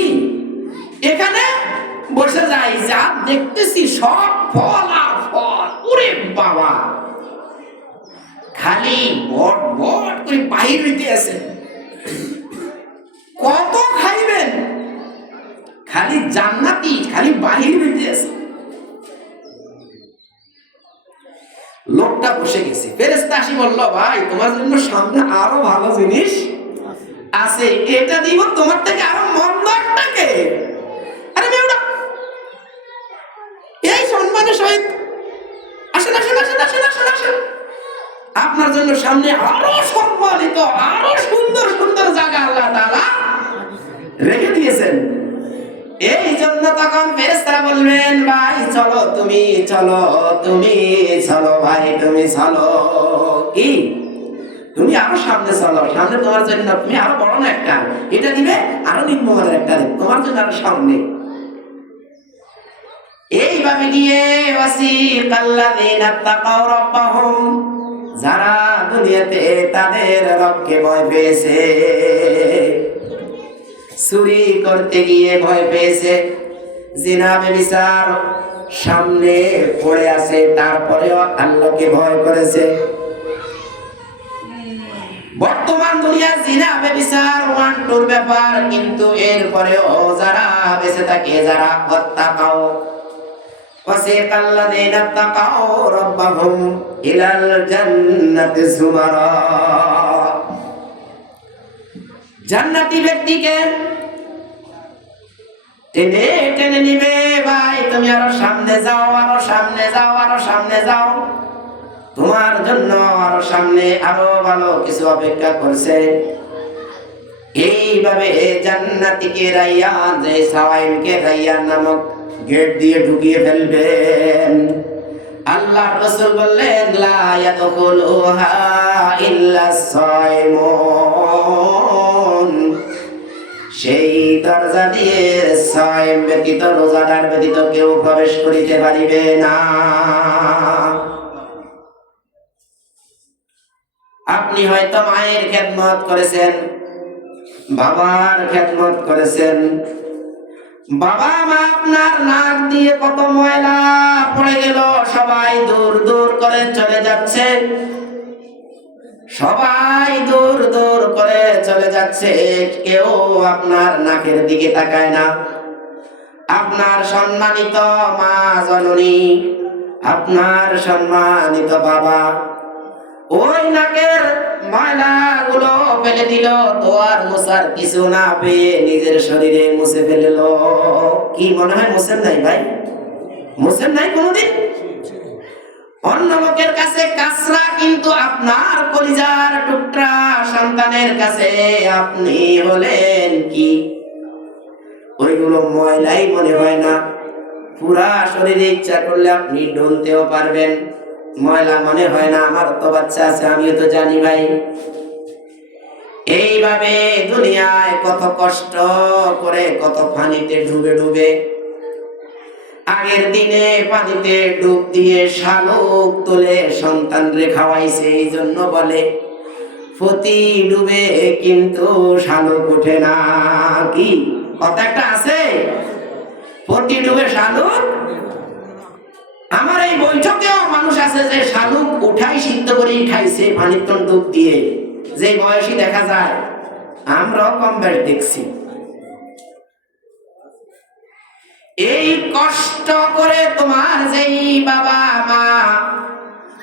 এখানে বসে যাই, যা দেখতেছি সব ফল আর ফল। ওরে বাবা, খালি বট বট করে বাহির হইতে আছে। কত খাইবেন? খালি জান্নাতি, খালি বাহির হইতে আছে। লোকটা বসে গেছে। ফেরেশতা আসি বলল ভাই তোমার জন্য সামনে আরো ভালো জিনিস আছে, এটা দিব তোমার থেকে আরো মন্দ একটাকে। আরে মেয়েটা এই সম্মানের সহিত আসেন আসেন আসেন আসেন আসেন আসেন, আপনার জন্য সামনে আরো সম্মানিত আরো সুন্দর সুন্দর জায়গা আল্লাহ তাআলা রেখে দিয়েছেন। এই জন্য তখন ফেরেশতারা বলবেন ভাই চলো তুমি চলো, তুমি চলো ভাই তুমি চলো, কি তুমি আরো সামনে চলো, সামনে তোমার জন্য তুমি আরো বড় না একটা এটা দিবে, আরো নিম্নমানের একটা তোমার জন্য আরো সামনে। এইভাবে গিয়ে ওয়াসিকাল্লাযীনা তাকাউ রাব্বাহুম, যারা দুনিয়াতে তাদের রবকে ভয় পেয়েছে, চুরি করতে গিয়ে ভয় পেয়েছে, জিনা ব্যভিচার সামনে পড়ে আছে তারপরেও আল্লাহকে ভয় করেছে। বর্তমান দুনিয়ার জিনা ব্যভিচার ওয়ান্টুর ব্যাপার, কিন্তু এরপরেও যারা বেঁচে থাকে, যারা ওয়াত্তাকাও ওয়াসিকাল্লাযীনা তাকাউ রাব্বাহুম ইলাল জান্নাতি যুমারা, জান্নাতি ব্যক্তিকে টেনে টেনে নিবে, ভাই তুমি আরো সামনে যাও, আরো সামনে যাও, আরো সামনে যাও, তোমার জন্য আরো সামনে আরো ভালো কিছু অপেক্ষা করছে। এইভাবে জান্নাতীকে রাইয়ান, যে সাওয়াইমকে রাইয়ান নামক গেট দিয়ে ঢুকিয়ে ফেলবেন। আল্লাহর রাসূল বললেন লা ইয়াদখুলুহা ইল্লাস সাইমুন, সেই দরজা দিয়ে সায়েম ব্যতীত, রোজাদার ব্যতীত কেউ প্রবেশ করিতে পারিবে না। আপনি হয়তো মায়ের খেদমত করেছেন, বাবার খেদমত করেছেন, বাবা মা আপনার নাক দিয়ে কত ময়লা পড়ে গেল, সবাই দূর দূর করে চলে যাচ্ছে, সবাই দূর দূর করে চলে যাচ্ছে, কেউ আপনার নাকের দিকে তাকায় না। আপনার সম্মানিত মা জননী, আপনার সম্মানিত বাবা ওই নাকের ময়লাগুলো ফেলে দিল, তো আর মোছার কিছু না পেয়ে নিজের শরীরে মুছে ফেলল। কি মনে হয় মোছেন নাই ভাই? মোছেন নাই কোনোদিন? অন্য লোকের কাছে কাঁচরা, কিন্তু আপনার কলিজার টুকরা সন্তানের কাছে আপনি হলেন কি? ওইগুলো ময়লাই মনে হয় না। পুরা শরীরে ইচ্ছা করলে আপনি ডলতেও পারবেন, ময়লা মনে হয় না। আমার তো বাচ্চা আছে, আমিও তো জানি ভাই। এইভাবে দুনিয়ায় কত কষ্ট করে, কত পানিতে ডুবে ডুবে, আগের দিনে পানিতে ডুব দিয়ে শালুক তুলে সন্তানরে খাওয়াইছে। এই জন্য বলে প্রতি ডুবে কিন্তু শালুক ওঠে না। কি কথা একটা আছে, প্রতি ডুবে শালুক। আমার এই বৈঠকেও মানুষ আছে যে শালুক উঠাই সিদ্ধ করে খাইছে পানির তন ডুব দিয়ে, যে বয়সী দেখা যায়। আমরাও কম বেশ দেখছি। এই কষ্ট করে তোমার যেই বাবা মা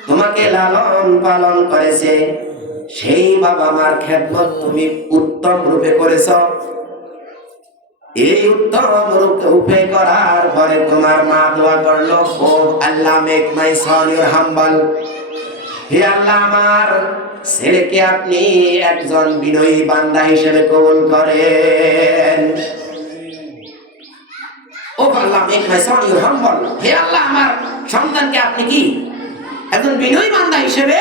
তোমাকে লালন পালন করেছে, সেই বাবা মার খেদমত তুমি উত্তম রূপে করেছ। এই উত্তম রূপে করার পরে তোমার মা দোয়া করলো, ও আল্লাহ মেক মাই সন ইউর হাম্বল। হে আল্লাহ, আমার ছেলেকে আপনি একজন বিনয়ী বান্দা হিসেবে কবুল করেন। ও আল্লাহ মেক মাই সন ইউর হাম্বল। হে আল্লাহ, আমার সন্তানকে আপনি কি একজন বিনয়ী বান্দা হিসেবে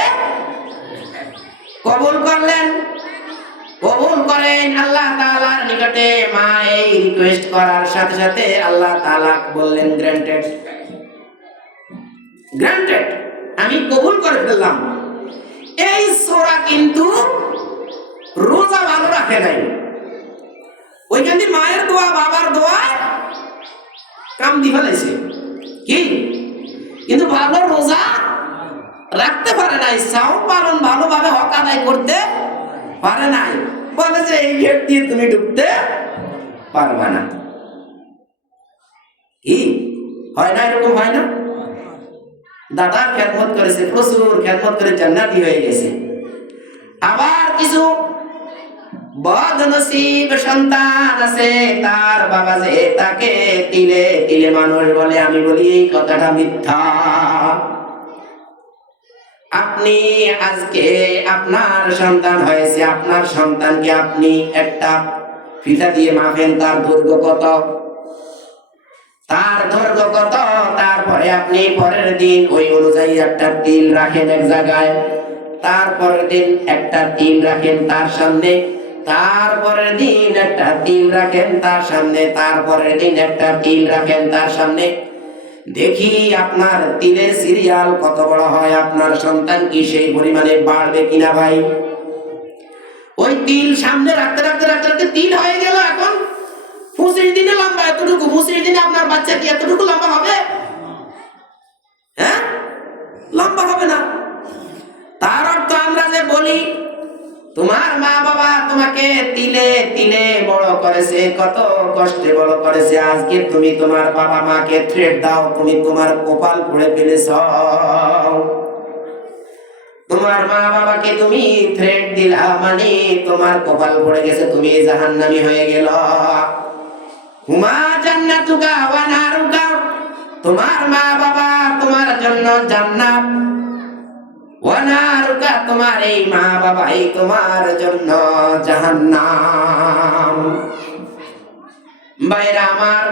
কবুল করলেন। কবুল করেন আল্লাহ তাআলার নিকটে। মা এই রিকোয়েস্ট করার সাথে সাথে আল্লাহ তাআলা বললেন, গ্র্যান্টেড, গ্র্যান্টেড, আমি কবুল করে ফেললাম। এই সূরা কিন্তু রোজা ভালো রাখে নাই। ওইখানে মায়ের দোয়া, বাবার দোয়া কাম দি ফেলেছে কি, কিন্তু ভালো রোজা রাখতে পারে নাই, সাওম পালন ভালোভাবে হক আদায় করতে পারে নাই। বলে যে এই গেট দিয়ে তুমি ঢুকতে পারবে না। কি হয় না? এরকম হয় না? দাদার খেদমত করেছে, প্রচুর খেদমত করে জান্নাতি হয়ে গেছে। আবার কিছু বদনসিব সন্তান আছে, তার বাবা যে তাকে তিলে তিলে মানুষ বলে। আমি বলি এই কথাটা মিথ্যা। আপনি আজকে আপনার সন্তান হয়েছে, আপনার সন্তানকে আপনি একটা ফিতা দিয়ে মাপেন, তার দৈর্ঘ্য কত, তার দৈর্ঘ্য কত। তারপরে আপনি পরের দিন ওই অনুযায়ী একটা তিল রাখেন এক জায়গায়, তারপরের দিন একটা তিল রাখেন তার সামনে, তারপরের দিন একটা তিল রাখেন তার সামনে, তারপরের দিন একটা তিল রাখেন তার সামনে। দেখি আপনার তিলের সিরিয়াল কত বড় হয়, আপনার সন্তান কি সেই পরিমাণে বাড়বে কিনা ভাই। ওই তিল সামনে রাখতে রাখতে রাখতে রাখতে তিল হয়ে গেল এখন 25 দিনে লম্বা এতটুকু। 25 দিনে আপনার বাচ্চা কি এতটুকু লম্বা হবে? হ্যাঁ, লম্বা হবে না। তার অর্থ আমরা যে বলি তোমার মা বাবা তোমাকে তিলে তিলে বড় করেছে, কত কষ্টে বড় করেছে, আজকে তুমি তোমার বাবা মাকে থ্রেড দাও, তুমি তোমার কপাল পুড়ে ফেলেছ। তোমার মা বাবাকে তুমি থ্রেড দিলা মানে তোমার কপাল পড়ে গেছে, তুমি জাহান্নামী হয়ে গেল। হুমা জান্নাতুকা ওয়া নারুকা, তোমার মা বাবা তোমার জন্য জান্নাত, ওয়া নারুকা, তোমার এই মা বাবাই তোমার জন্য জাহান্নাম। ভাইরা আমার,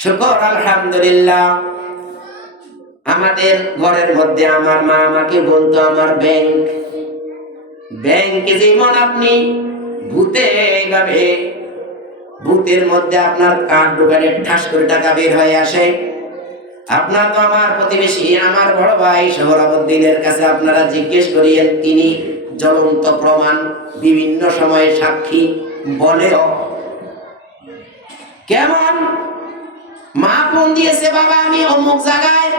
শুকর আলহামদুলিল্লাহ, আমাদের ঘরের মধ্যে আমার মা আমাকে বলতো আমার ব্যাংক, ব্যাংকে যেমন আপনি ভূতে এইভাবে ভূতের মধ্যে আপনার কার্ড ঢোকালে ঠাস করে টাকা বের হয়ে আসে। আপনার তো আমার প্রতিবেশী, আমার বড় ভাই সোহরাবউদ্দিনের কাছে আপনারা জিজ্ঞেস করিয়েন, তিনি জ্বলন্ত প্রমাণ, বিভিন্ন সময়ে সাক্ষী বলেও। কেমন মা ফোন দিয়েছে, বাবা আমি অমুক জায়গায়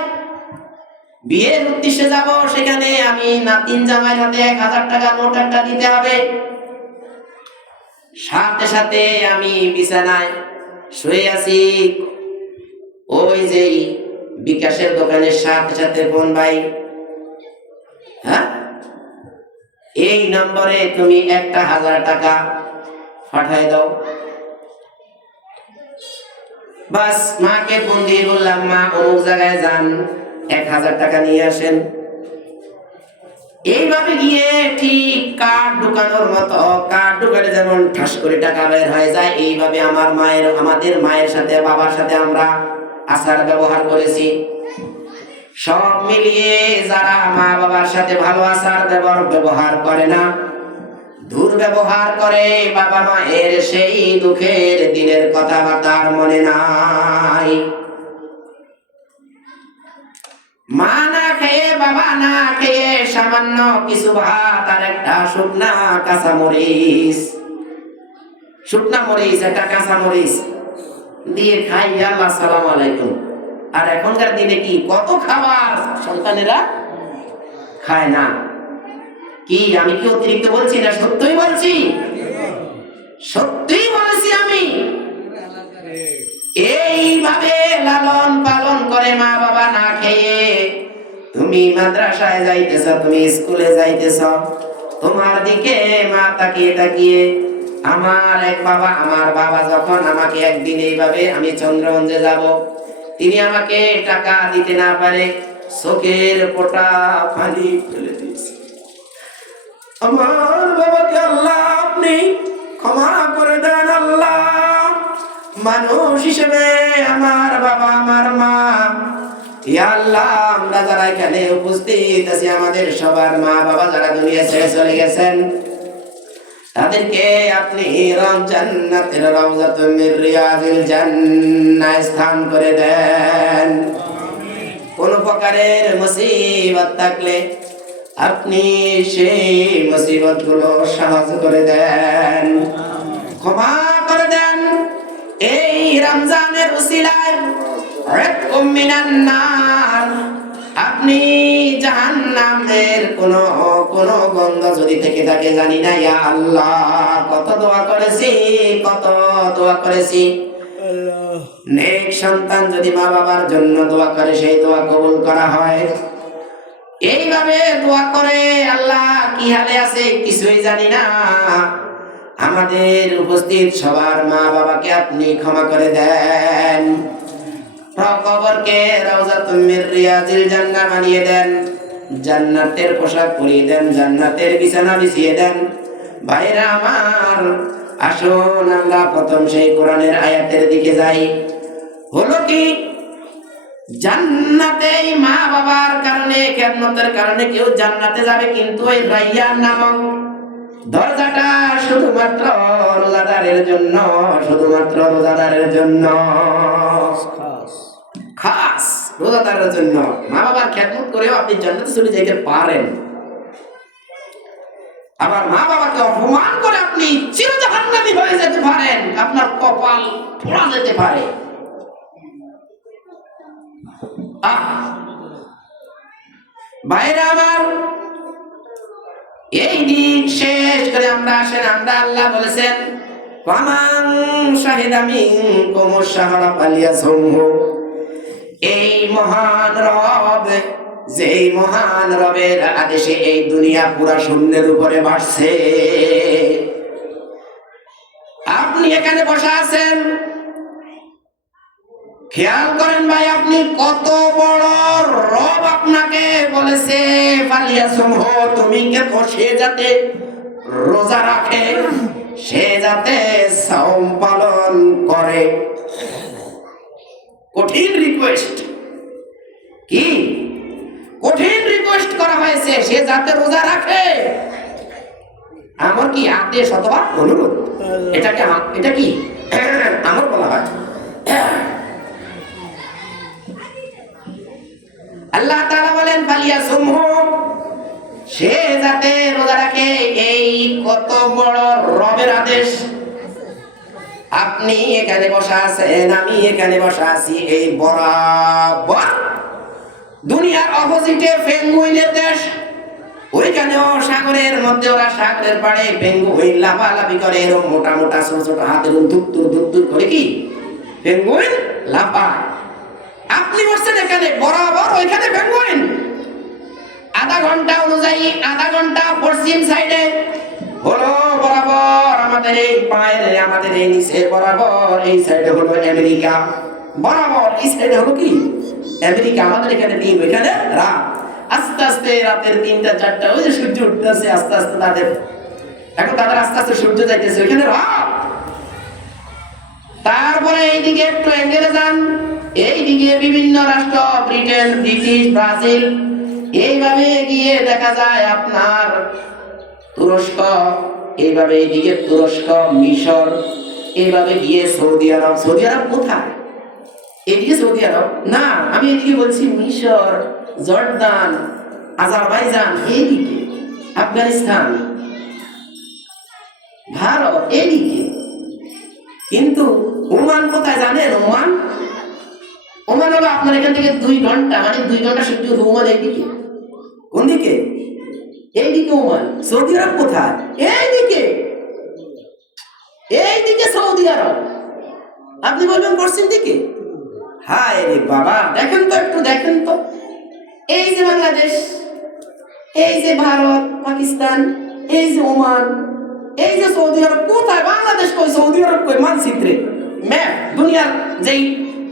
বিয়ের উদ্দেশ্যে যাব, সেখানে আমি নাতিন জামাইয়ের হাতে 1000 টাকা নোট একটা দিতে হবে। সাথে সাথে আমি বিছানায় শুয়ে আছি, ওই যে বিকাশের দোকানের সাথে সাথে ফোন, ভাই হ্যাঁ এই নম্বরে তুমি 1000 টাকা পাঠায় দাও। বাস মাকে ফোন দিয়ে বললাম, মা অমুক জায়গায় যান, 1000 টাকা নিয়ে আসেন। এইভাবে গিয়ে ঠিক কার্ড ঢুকানোর মতো, কার্ড ঢুকালে যেমন ঠাস করে টাকা বের হয়ে যায়, এইভাবে আমাদের মায়ের সাথে বাবার সাথে আমরা আচার ব্যবহার করেছি। সব মিলিয়ে যারা মা বাবার সাথে ভালো আচার ব্যবহার করে না, দুর্ব্যবহার করে, বাবা মায়ের সেই দুঃখের দিনের কথাবার্তা মনে নাই। মা না খেয়ে, বাবা না খেয়ে সামান্য কিছু ভাত আর একটা শুকনা কাঁচামরিচ, একটা কাঁচামরিচ দিয়ে খাই, আল্লাহ সালাম আলাইকুম। আর এখনকার দিনে কি কত খাবার সন্তানেরা খায় না। কি আমি কি অতিরিক্ত বলছি না সত্যই বলছি? সত্যিই বলেছি আমি। এইভাবে লালন পালন করে মা বাবা না খেয়ে তুমি মাদ্রাসায় যাইতেছ, তুমি স্কুলে যাইতেছ, তোমার দিকে মা তাকিয়ে তাকিয়ে। আমার বাবা যখন আমাকে একদিন এইভাবে, আমি চন্দ্রগঞ্জে যাব, তিনি আমাকে টাকা দিতে না পারে চোখের ফোঁটা পানি ফেলে দিয়েছে। আমার বাবাকে আল্লাহ আপনি ক্ষমা করে দেন আল্লাহ। মানুষ হিসেবে আমার বাবা আমার মা, ইয়া আল্লাহ, আমরা যারা এখানে উপস্থিত আছি, আমাদের সবার মা বাবা যারা দুনিয়া ছেড়ে চলে গেছেন, তাদেরকে আপনি জান্নাতের রাউযাতুম মির রিয়াজিল জান্নাহ স্থান করে দেন। কোন প্রকারের মুসিবত থাকলে আপনি সেই মুসিবত গুলো সহজ করে দেন, ক্ষমা করে দেন। এই রমজানের উসিলায় ইতকুম মিনান নার, আপনি জাহান্নামের কোন গন্ধ যদি থেকে থাকে জানি না, ইয়া আল্লাহ কত দোয়া করেছি। নেক সন্তান যদি মা বাবার জন্য দোয়া করে, সেই দোয়া কবুল করা হয়। এইভাবে দোয়া করে আল্লাহ কি হালে আছে কিছুই জানি না, আমাদের উপস্থিত সবার মা বাবাকে আপনি ক্ষমা করে দেন। কবরকে রাউযাতুম মির রিয়াজিল জান্নাহ বানিয়ে দেন, জান্নাতের পোশাক পরিয়ে দেন, জান্নাতের বিছানা বিছিয়ে দেন। ভাইরা আমার, আসুন আমরা প্রথম সেই কোরআনের আয়াতের দিকে যাই। হলো কি, জান্নাতে মা বাবার কারণে, খেদমতের কারণে কেউ জান্নাতে যাবে, কিন্তু ওই রায়্যান নামক দরজাটা শুধুমাত্র রোজাদারের জন্য, খাস রোজাদারের জন্য। মা বাবার খেদমত করেও আপনি জান্নাতে চলে যেতে পারেন, আবার মা বাবাকে অপমান করে আপনি চিরজাহান্নামী হয়ে যেতে পারেন, আপনার কপাল পোড়া যেতে পারে। বাইরে আমার, এই দিন শেষ করে আমরা আসেন, আমরা আল্লাহ বলেছেন ফামান শাহিদা মিনকুমুশ শাহরা ফালিয়াসুমহু। এই মহান রব, যেই মহান রবের আদেশে এই দুনিয়া পুরা শূন্যের উপরে ভাসছে, আপনি এখানে বসে আছেন, খেয়াল করেন ভাই, আপনি কত বড় রব আপনাকে বলেছে ফালিয়াসুমহু, তুমি কে সে যাতে রোজা রাখে, সে যাতে সাওম পালন করে। কঠিন রিকোয়েস্ট, কি কঠিন রিকোয়েস্ট করা হয়েছে, সে যাতে রোজা রাখে। আমার কি আদেশ অথবা অনুরোধ, এটা কি আমার বলা হয়। আল্লাহ তাআলা বলেন ফালিয়াসুমহু, সে যাতে রোজা রাখে। এই কত বড় রবের আদেশ। আপনি এখানে বসা আছেন, আমি এখানে বসা আছি, এই বরাবর দুনিয়ার অপোজিটে পেঙ্গুইনের দেশ, ওইখানেও সাগরের মধ্যে, ওরা সাগরের পাড়ে পেঙ্গুইন লাফালাফি করে, এরকম মোটা মোটা ছোট ছোট হাতের ধুর করে কি পেঙ্গুইন লাফায়। আপনি বসছেন এখানে, বরাবর ওইখানে পেঙ্গুইন। আধা ঘন্টা অনুযায়ী, আধা ঘন্টা পশ্চিম সাইডে হলো বরাবর আমাদের এই পায়ের, আমাদের এই নিচে বরাবর এই সাইডে হলো আমেরিকা। বরাবর এই সাইডে হলো কি আমেরিকা, আমাদের এখানে দিন, ওইখানে রাত। আস্তে আস্তে রাতের 3টা 4টা ওই যে সূর্য উঠতেছে আস্তে আস্তে, তাদের এখন তাদের আস্তে আস্তে সূর্য যাইতেছে, ওইখানে রাত। তারপরে এইদিকে একটু এগিয়ে যান, এইদিকে বিভিন্ন রাষ্ট্র, ব্রিটেন, ব্রিটিশ, ব্রাজিল, এইভাবে গিয়ে দেখা যায় আপনার তুরস্ক, এইভাবে এইদিকে তুরস্ক, মিশর, এইভাবে গিয়ে সৌদি আরব। সৌদি আরব কোথায়? এদিকে সৌদি আরব না, আমি এদিকে বলছি মিশর, জর্দান, আজারবাইজান, এইদিকে আফগানিস্তান, ভারত, এদিকে। কিন্তু ওমান কোথায় জানেন? ওমান, ওমান হলো আপনার এখান থেকে 2 ঘন্টা, মানে 2 ঘন্টা সূর্য। ওমান এইদিকে। কোন দিকে? এইদিকে ওমান। সৌদি আরব কোথায়? এইদিকে, এইদিকে সৌদি আরব। আপনি বলবেন পশ্চিম দিকে। হায় রে বাবা, দেখেন তো, একটু দেখেন তো, এই যে বাংলাদেশ, এই যে ভারত, পাকিস্তান, এই যে ওমান, এই যে সৌদি আরব। কোথায়? বাংলাদেশ কই, সৌদি আরব কই? মানচিত্রে ম্যাপ,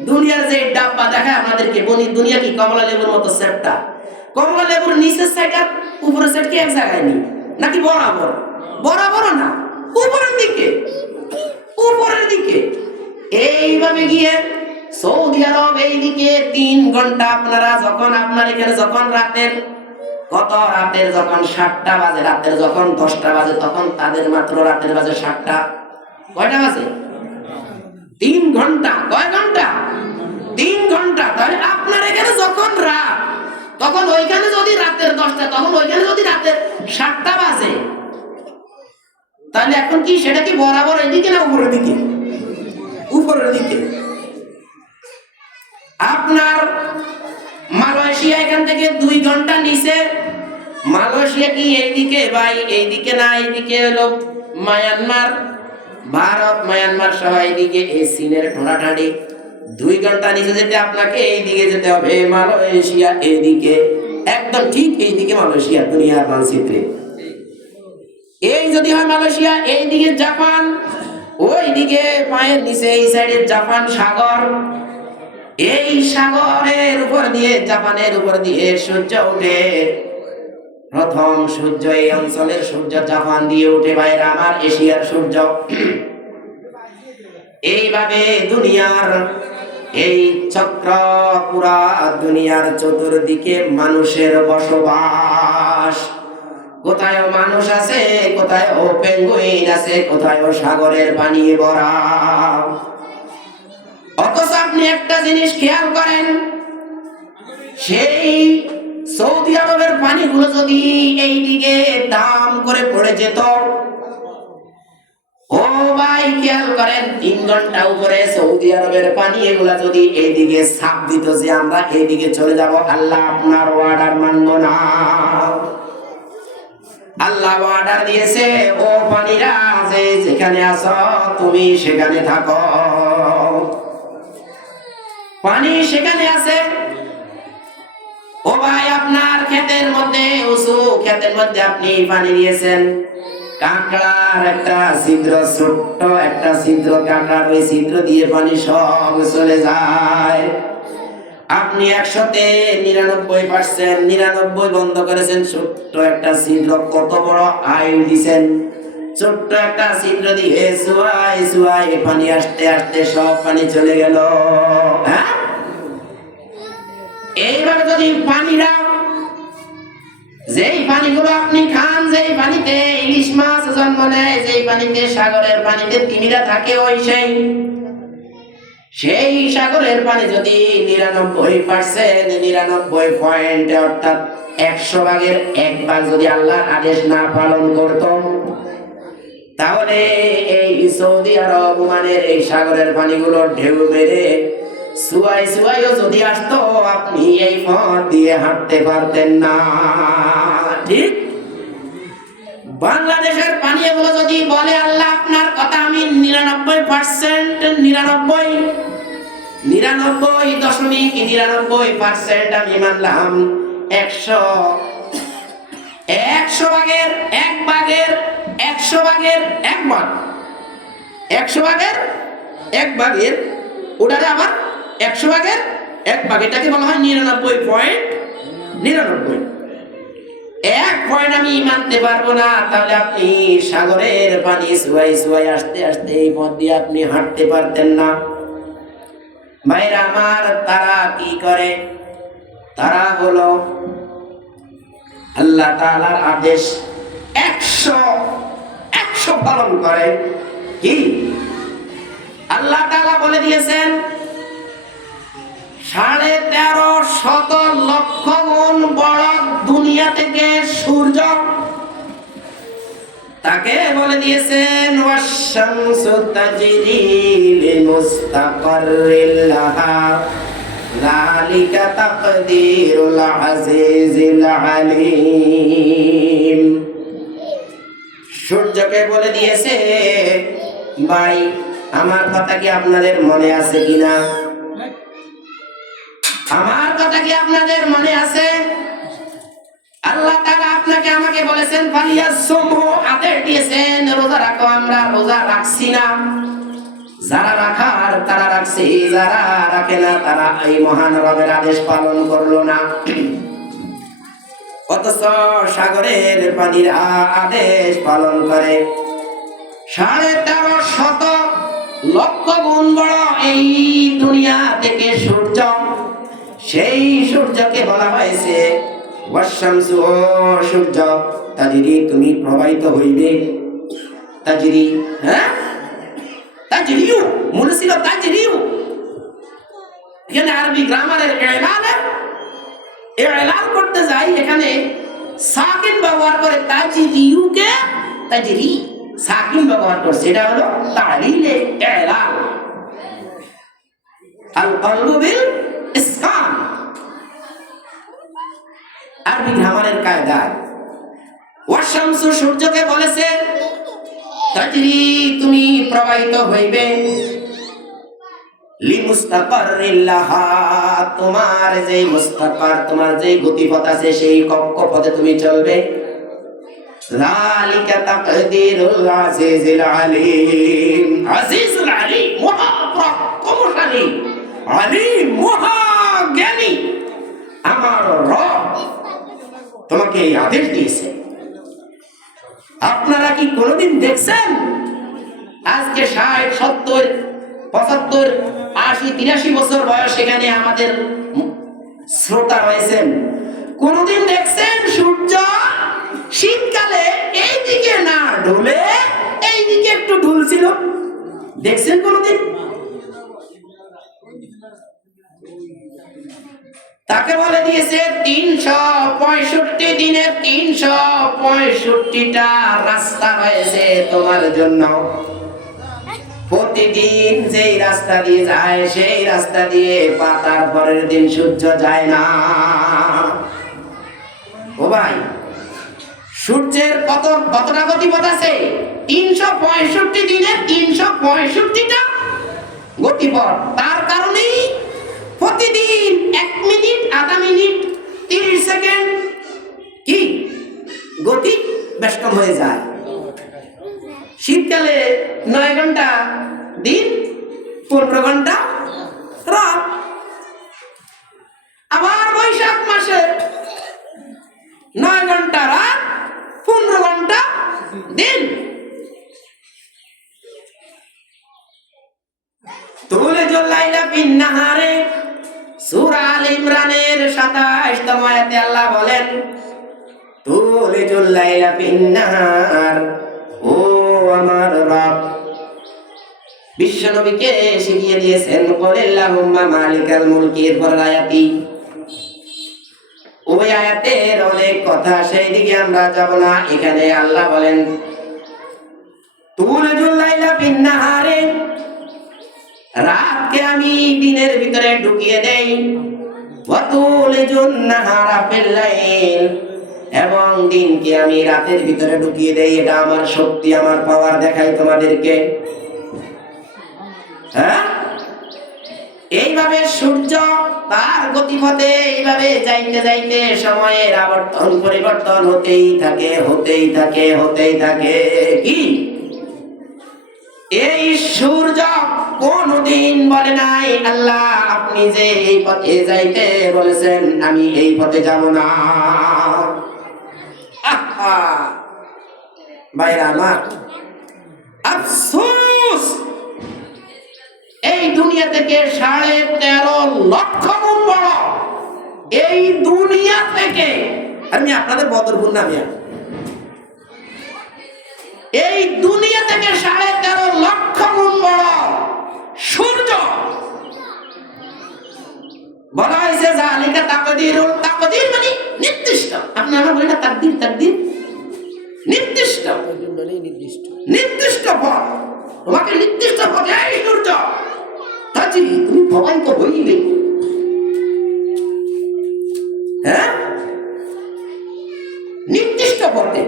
দুনিয়ার যে ডাব্বা দেখায় আমাদেরকে, দুনিয়া কি কমলা লেবুর মতো সেটটা? কমলা লেবুর নিচের সাইড আর উপরের সাইড কি এক জায়গায় নেই নাকি? বরাবর? বরাবর না, উপরের দিকে, উপরের দিকে। এইভাবে গিয়ে সৌদি আরব এইদিকে 3 ঘন্টা। আপনারা যখন আপনার এখানে যখন রাতের কত, রাতের যখন 7টা বাজে, রাতের যখন 10টা বাজে, তখন তাদের মাত্র রাতের বাজে 7টা। কয়টা বাজে? 3 ঘন্টা। কয় ঘন্টা? 3 ঘন্টা। তাহলে আপনার এখানে যখন রাত, তখন ওইখানে যদি রাতের 10টা, তখন ওইখানে যদি রাতের 7টা বাজে, তাহলে এখন কি সেটা কি বরাবর এদিকে না উপরের দিকে? উপরের দিকে। আপনার মালয়েশিয়া এখান থেকে 2 ঘন্টা নিচে। মালয়েশিয়া কি এইদিকে ভাই? এইদিকে না, এইদিকে হলো মায়ানমার, ভারত, মায়ানমার সহ এইদিকে এই চীনের ঠোঁটাঠাঁটি। 2 ঘন্টা নিচে যেতে আপনাকে এইদিকে যেতে হবে, মালয়েশিয়া এইদিকে, একদম ঠিক এইদিকে মালয়েশিয়া দুনিয়ার মানচিত্রে। এই যদি হয় মালয়েশিয়া, এইদিকে জাপান, ওইদিকে পায়ের নিচে এই সাইডে জাপান সাগর। এই সাগরের উপর দিয়ে, জাপানের উপর দিয়ে সূর্য উঠে। প্রথম সূর্য এই অঞ্চলের সূর্য জাপান দিয়ে উঠে ভাইরা আমার, এশিয়ার সূর্য। এইভাবে দুনিয়ার এই চক্র, পুরা দুনিয়ার চতুর্দিকে মানুষের বসবাস। কোথায় মানুষ আছে, কোথায় পেঙ্গুইন আছে, কোথায় সাগরের পানি ভরা। অথচ আপনি একটা জিনিস খেয়াল করেন, সেই সৌদি আরবের পানিগুলো যদি এইদিকে দাম করে পড়ে যেত, ও ভাই খেয়াল করেন, 3 ঘন্টা উপরে সৌদি আরবের পানি, এগুলা যদি এইদিকে ছাপ দিত যে আমরা এইদিকে চলে যাব, আল্লাহ আপনার অর্ডার মানব না। আল্লাহ অর্ডার দিয়েছে, ও পানিরা যে যেখানে আছো তুমি সেখানে থাকো। পানি সেখানে আছে। ও ভাই, আপনার ক্ষেতের মধ্যে, উঁচু ক্ষেতের মধ্যে আপনি পানি দিয়েছেন, কাঁকড়ার একটা ছিদ্র, ছোট্ট একটা ছিদ্র, কাঁকড়ার ওই ছিদ্র দিয়ে পানি সব চলে যায়। আপনি 100-তে 99% 99 বন্ধ করেছেন, ছোট্ট একটা ছিদ্র। কত বড় আইল দিছেন, ছোট্ট একটা ছিদ্র দিয়ে সুয়াই সুয়াই পানি আসতে আসতে সব পানি চলে গেল। হ্যাঁ, এইভাবে যদি পানিরা, যেই পানিগুলো আপনি খান, যেই পানিতে ইলিশ মাছ জন্ম নেয়, যেই পানিতে সাগরের পানিতে তিমিরা থাকে, ওই সেই সাগরের পানি যদি 99%, 99 পয়েন্ট, অর্থাৎ 100 ভাগের 1 ভাগ যদি আল্লাহর আদেশ না পালন করত, তাহলে এই সৌদি আরব, ওমানের এই সাগরের পানিগুলো ঢেউ মেরে সুয়াই সুয়াইও যদি আসতো, আপনি এই পথ দিয়ে হাঁটতে পারতেন না। ঠিক বাংলাদেশের পানি এগুলো যদি বলে, আল্লাহ আপনার কথা আমি 99% 99.99% আমি মানলাম, 100 ভাগের 1 ভাগের 100 ভাগের 1 ভাগ, 100 ভাগের 1 ভাগের ওটারে আবার 100 ভাগের 1 ভাগ, এটাকে বলা হয় 99.99। 1 পয়েন্ট আমি মানতে পারবো না, তাহলে আপনি সাগরের পানি সুয়াই সুয়াই আস্তে আস্তে এই পথ দিয়ে আপনি হাঁটতে পারতেন না। ভাইরা আমার, তারা কি করে? তারা হলো আল্লাহ তাআলার আদেশ 100 পালন করে। কি আল্লাহ তাআলা বলে দিয়েছেন 13.5 লক্ষ গুণ বড় দুনিয়া থেকে সূর্য, তাকে বলে দিয়েছেন ওয়াশ-শামসু তাজরি লিমুস্তাকাররিল লাহা যালিকা তাকদীরুল আজিজিল আলীম। সূর্যকে বলে দিয়েছে, ভাই আমার কথা কি আপনাদের মনে আছে কিনা? আমার কথা কি আপনাদের মনে আছে? আল্লাহ তাআলা আপনাকে আমাকে বলেছেন ফালিয়াসুমহু, আদেশ দিয়েছেন রোজা রাখো। আমরা রোজা রাখছি না। যারা রাখার তারা রাখছে, যারা রাখে না তারা এই মহান রবের আদেশ পালন করলো না। অথচ সাগরের পানির আদেশ পালন করে 13.5 লক্ষ গুণ বড় এই দুনিয়া থেকে সূর্য। সেই সূর্যকে বলা হয়েছে ওয়াশ-শামসু, ও সূর্য, তাজরি, তুমি প্রবাহিত হইবে। তাজরি, হ্যাঁ, তাজরিউ মূল ছিল তাজরিউ। এখানে আরবি গ্রামারের এলাল করতে যাই, এখানে সাকিন ব্যবহার করে তাজরিউকে তাজরি, সাকিন ব্যবহার করছে, এটা হলো তাহলিলে এলাল। আল কলবু বিল ইসকান, আরবি গ্রামারের কায়দায়। ওয়াশ-শামসু, সূর্যকে বলেছে তাজরি, তুমি প্রবাহিত হইবে। লিমুস্তাকাররিল লাহা, তোমার যে মুস্তাকার, তোমার যে গতিপথ আছে সেই কক্ষপথে তুমি চলবে। যালিকা তাকদীরুল আজিজিল আলীম, আজিজুল আলীম, মহাপরাক্রমশালী, আলীম মহাজ্ঞানী আমার রব তোমাকে এই আদেশ দিয়েছে। আপনারা কি কোনোদিন দেখছেন আজকে 60, 70, 75, 80, 83 বছর বয়স এখানে আমাদের শ্রোতা রয়েছেন, কোনোদিন দেখছেন সূর্য শীতকালে এই দিকে না ঢুলে এই দিকে একটু ঢুলছিল? দেখছেন কোনোদিন? তাকে বলে দিয়েছে 365 দিনের 365টা রাস্তা রয়েছে তোমার জন্য। প্রতিদিন যেই রাস্তা দিয়ে যায় সেই রাস্তা দিয়ে পাতার পরের দিন সূর্য যায় না। ও ভাই, সূর্যের কতটা গতিপথ আছে? 365 দিনে 365টা গতিপথ। তার কারণেই প্রতিদিন 1 মিনিট, আধা মিনিট, 30 সেকেন্ড কি গতি বেষ্টন হয়ে যায়। শীতকালে 9 ঘন্টা দিন, 15 ঘন্টা রাত। আবার বৈশাখ মাসে 9 ঘন্টা রাত, 15 ঘন্টা দিন। তুলিজুল লাইলা ফিন নাহারে, সূরা আল ইমরানের 27তম আয়াতে আল্লাহ বলেন তুলিজুল লাইলা ফিন নাহার, ও আমার রব বিশ্বনবীকে শিখিয়ে দিয়েছেন কুলিল্লাহুম্মা মালিকাল মুলকি। এরপর আয়াতি, ওই আয়াতের অনেক কথা, সেই দিকে আমরা যাব না। এখানে আল্লাহ বলেন তুলিজুল লাইলা ফিন নাহারে, রাতকে আমি দিনের ভিতরে ঢুকিয়ে দেই। ওয়া তুলিজুন নাহারা ফিল লাইল, এবং দিনকে আমি রাতের ভিতরে ঢুকিয়ে দেই। এটা আমার শক্তি, আমার পাওয়ার দেখাই তোমাদেরকে। হ্যাঁ, এইভাবে সূর্য তার গতিপথে এইভাবে যাইতে যাইতে সময়ের আবর্তন পরিবর্তন হতেই থাকে, হতেই থাকে, হতেই থাকে। কি এই সূর্য কোনদিন বলে নাই আল্লাহ আপনি যে এই পথে যাইতে বলেছেন আমি এই পথে যাব না। ভাইরা আমার, আফসোস এই দুনিয়া থেকে 13.5 লক্ষ গুণ বড় এই দুনিয়া থেকে, আমি আপনাদের বদরপুর নামিয়া, এই দুনিয়া থেকে 13.5 লক্ষ গুণ বড় সূর্য। বলা হয়েছে জালিকা তাকদীরুল, তাকদীর মানে নির্দিষ্ট। আপনি আমার বলেন না তাকদীর, তাকদীর নির্দিষ্ট, নির্দিষ্ট পথ, তোমাকে নির্দিষ্ট পথে এই সূর্য তাজি তুমি প্রবাহিত হইবে। হ্যাঁ, নির্দিষ্ট পথে।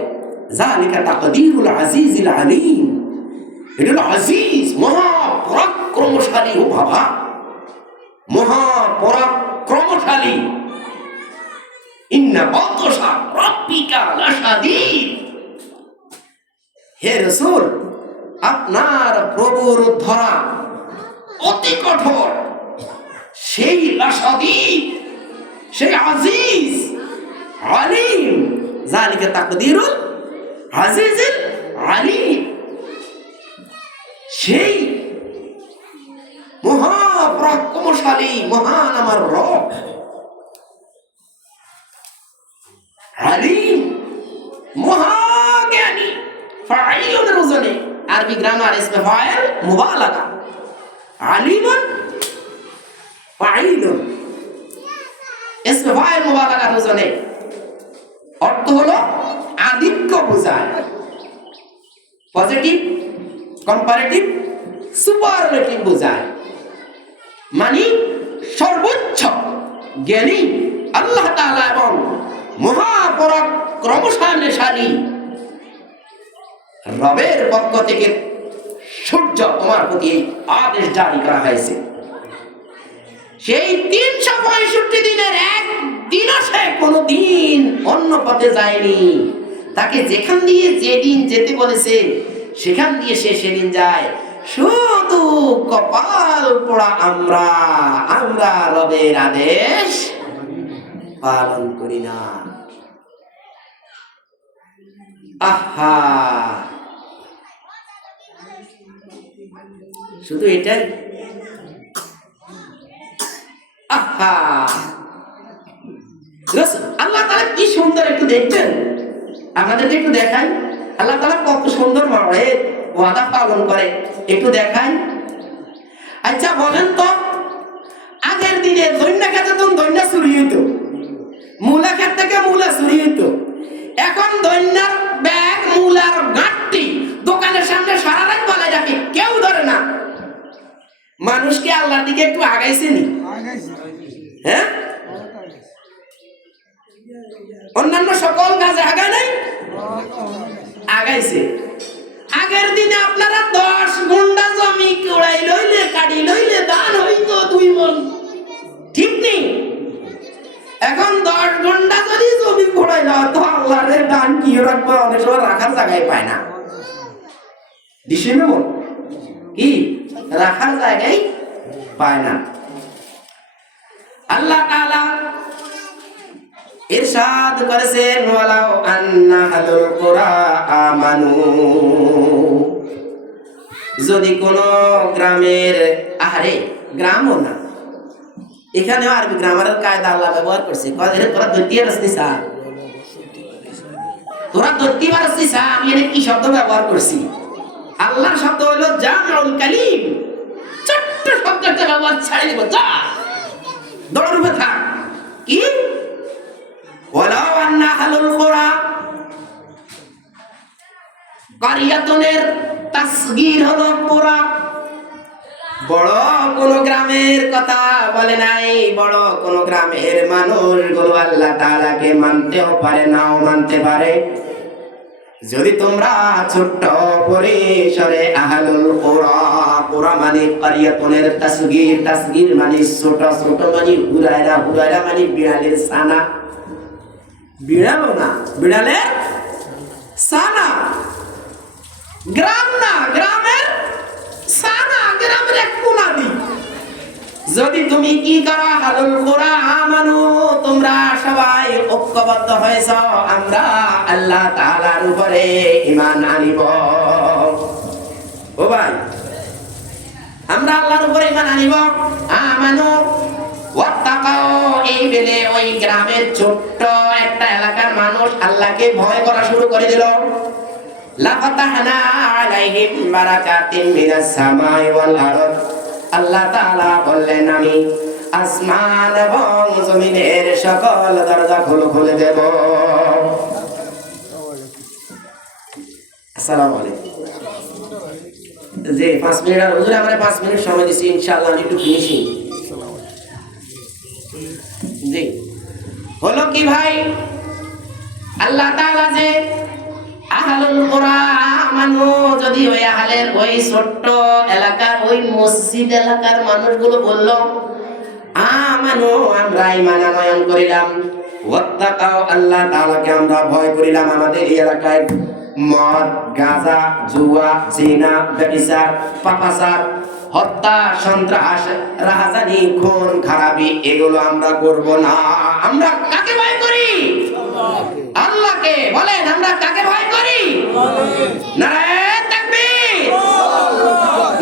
জালিকা তাকদীরুল আজিজিল আলীম, এটা হলো আজিজ মহাপরাক্রমশালী। ও বাবা, মহাপরাক্রমশালী। ইন্না বাতশা রাব্বিকা লাশাদীদ। হে রাসূল, আপনার প্রভুর ধরা অতি কঠোর। সেই লাশাদীদ, সেই আজিজ আলীম। জালিকা তাকদীরুল আজিজিল আলীম, সেই মহাপরাক্রমশালী মহান আমার রব। আলীম মহাজ্ঞানী। ফাইলুনের ওজনে আরবি গ্রামার ইসমে ফাইল মুবালাগা। আলিমুন ফাইলুন ইসমে ফাইল মুবালাগার ওজনে অর্থ হলো আধিক্য বোঝায়। পজিটিভ, কম্পারেটিভ, সুপারলেটিভ বোঝায়। মানে সর্বোচ্চ জ্ঞানী আল্লাহ তাআলা এবং মহাপরাক্রমশালী রবের পক্ষ থেকে সূর্য তোমার প্রতি আদেশ জারি করা হয়েছে। সেই 365 দিনের এক দিনও সে কোনদিন অন্য পথে যায়নি। তাকে যেখান দিয়ে যেদিন যেতে বলেছে সেখান দিয়ে সে সেদিন যায়। শুধু কপাল পোড়া আমরা রবের আদেশ পালন করি না। আহা, শুধু এটাই? আহা, আল্লাহ তাআলা কি সুন্দর, একটু দেখবেন, আপনাদেরকে একটু দেখাই আল্লাহ তাআলা কত সুন্দর ওয়াদা পালন করে, একটু দেখাই। আচ্ছা বলেন তো, আগের দিনে দৈন্যা খেতে তো দৈন্যা চুরি হইতো, মূলা ক্ষেত থেকে মূলা চুরি হইতো। এখন দৈন্যার ব্যাগ, মূলার গাঁটটি দোকানের সামনে সারা রাত বালাই রাখে, কেউ ধরে না। মানুষকে আল্লাহর দিকে একটু আগাইছে নি? হ্যাঁ, অন্যান্য সকল কাজে আগায় নাই? আগাইছে। আগের দিনে আপনারা 10 গুন্ডা জমি কুড়াই লইলে, কাটি লইলে দান হইতো 2 মণ, ঠিক নেই? এখন 10 ঘন্টা যদি জমি কুড়াই না তো আল্লাহর দান কি রাখবো, অনেক সময় রাখার জায়গায় পায় না। দিশে মন কি রাখার জায়গায় পায় না। আল্লাহ তাআলা ইরশাদ করেছেন, ওয়ালাউ আন্না আহলুল কুরা আমানু, যদি কোন গ্রামের, আহারে গ্রামও না, এখানেও আরবি গ্রামারের কায়দা আল্লাহ ব্যবহার করছে। তোরা দত্তিয়া রাস্তি সা, তোরা দত্তি রাস্তি সা, আমি এনে কি শব্দ ব্যবহার করছি? আল্লাহর শব্দ হলো জামিউল কালিম। ছোট্ট শব্দটা ব্যবহার ছাড়ে দিব, যা দৌড়বে থাক। কি ওয়ালাউ আন্না আহলুল কুরা, কারিয়াতুনের তাসগীর হলো কুরা। বড় কোন গ্রামের কথা বলে নাই, বড় কোন গ্রামের মানুষগুলো আল্লাহ তাআলাকে মানতেও পারে, নাও মানতে পারে। যদি তোমরা ছোট্ট পরিসরে আহলুল কুরা, কুরা মানে কারিয়াতুনের তাসগীর, তাসগীর মানে ছোট, ছোট মানে হুরায়রা, হুরায়রা মানে বিড়ালের ছানা, বিড়ালও না, বিড়ালের ছানা। গ্রাম না, গ্রামের ছানা, গ্রামের এক যদি তুমি কি করো হালুল কুরা আমানু, তোমরা সবাই ঐক্যবদ্ধ হয়েছ আমরা আল্লাহ তাআলার উপরে ঈমান আনিব। ও ভাই, আমরা আল্লাহর উপরে ঈমান আনিব। আমানু ওয়াত্তাকাও, এই বেলে ওই গ্রামের ছোট্ট একটা এলাকার মানুষ আল্লাহকে ভয় করা শুরু করে দিল। লাফাতাহনা আলাইহিম বারাকাতিন মিনাস সামাই ওয়াল আরদ, আল্লাহ তাআলা বললেন আমি আসমান এবং জমিনের সকল দরজা খুলে দেব। আসসালামু আলাইকুম। যে 5 মিনিট আর হুজুর আমরা 5 মিনিট সময় দিছি, ইনশাআল্লাহ আমি একটু ফিনিশিং। জি, হলো কি ভাই, আল্লাহ তাআলা যে আহলুল কুরা আমানু, যদি ওই আহলের ওই ছোট্ট এলাকার ওই মসজিদ এলাকার মানুষগুলো বলল আমানু, আমরা ঈমান আনয়ন করিলাম, ওয়াত্তাকাও, আল্লাহ তাআলাকে আমরা ভয় করিলাম। আমাদের এই এলাকায় মদ, গাঁজা, জুয়া, জিনা, ব্যভিচার, পাপাচার, হত্যা, সন্ত্রাস, রাহাজানি, খুন খারাপি এগুলো আমরা করব না। আমরা কাকে ভয় করি? আল্লাহকে। বলেন আমরা কাকে ভয় করি? নারায়ে তাকবীর,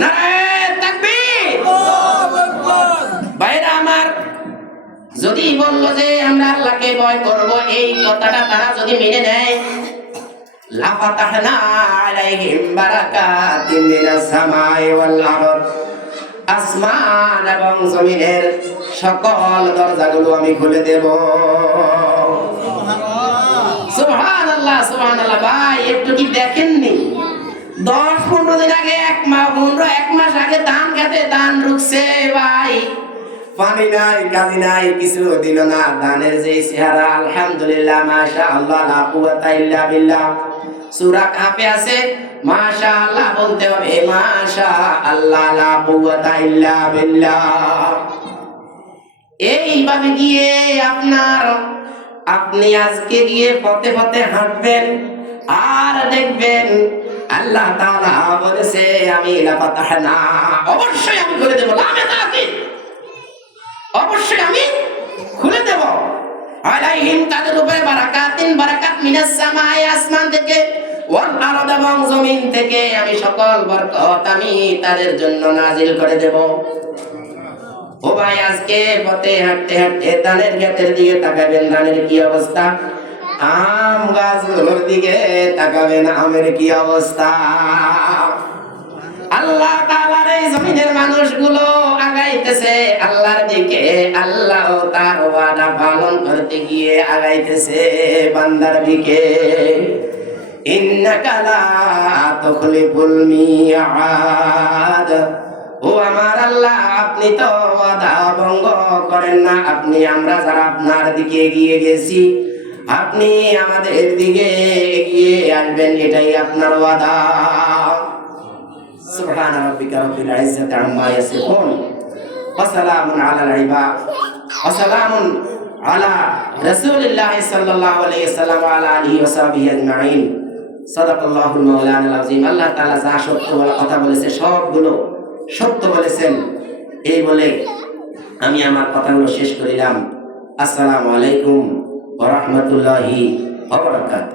নারায়ে তাকবীর। ভাইরা আমার, যদি বললো যে আমরা আল্লাহকে ভয় করব, এই কথাটা তারা যদি মেনে নেয়, লাফাতাহনা আলাইহিম বারাকাতিন মিনাস সামাই ওয়াল আরদ, আসমান এবং জমিনের সকল দরজাগুলো আমি খুলে দেব। সুবহানাল্লাহ, সুবহানাল্লাহ। ভাই একটু কি দেখেননি 10-15 দিন আগে, 1 মাস আগে ধান খেতে ধান রুকছে ভাই, পানি নাই, কাজি নাই, কিছু দিল না। ধানের যে চেহারা, আলহামদুলিল্লাহ, মাশাআল্লাহ, লা কুওয়াতা ইল্লা বিল্লাহ। সূরা কাফে আছে মাশাআল্লাহ বলতে হবে, মাশাআল্লাহ, লা কুওয়াতা ইল্লা বিল্লাহ। এইভাবে গিয়ে আপনি আজকে গিয়ে পথে পথে হাঁটবেন আর দেখবেন আল্লাহ তাআলা বলেছে আমি লাফাতাহনা, অবশ্যই আমি খুলে দেব, লামে তাকিদ, অবশ্যই আমি খুলে দেব। আলাইহিম, তাদের উপরে বারাকাতিন, বারাকাত মিনাস সামাই, আসমান থেকে, ওয়াল আরদ, এবং জমিন থেকে আমি সকল বরকত আমি তাদের জন্য নাজিল করে দেব। ও ভাই, আজকে পথে হাঁটতে হাঁটতে ধানের ক্ষেতের দিকে তাকাবেন, ধানের কি অবস্থা? আম গাছগুলোর দিকে তাকাবেন, আমের কি অবস্থা? আল্লাহ তাআলার এই জমিনের মানুষগুলো আগাইতেছে আল্লাহর দিকে, আল্লাহ তার ওয়াদা পালন করতে গিয়ে আগাইতেছে বান্দার দিকে। ইন্নাকা লা তুখলিফুল মিআদ, ও আমার আল্লাহ, আপনি তো ওয়াদা ভঙ্গ করেন না। আমরা যারা আপনার দিকে এগিয়ে গেছি, আপনি আমাদের দিকে এগিয়ে আসবেন, এটাই আপনার ওয়াদা। সুবহানা রাব্বিকা রাব্বিল ইজ্জাতি আম্মা ইয়াসিফুন, ওয়া সালামুন আলাল ইবাদ, ওয়া সালামুন আলা রাসূলিল্লাহি সাল্লাল্লাহু আলাইহি ওয়াসাল্লাম ওয়া আলা আলিহি ওয়া সাহবিহি আজমাইন। সাদাকাল্লাহুল মাওলানাল আযীম। আল্লাহ তাআলা যা সত্য কথা বলেছে সবগুলো সত্য বলেছেন। এই বলে আমি আমার কথাগুলো শেষ করিলাম। আসসালামু আলাইকুম ওয়া রাহমাতুল্লাহি ওয়া বারাকাতুহু।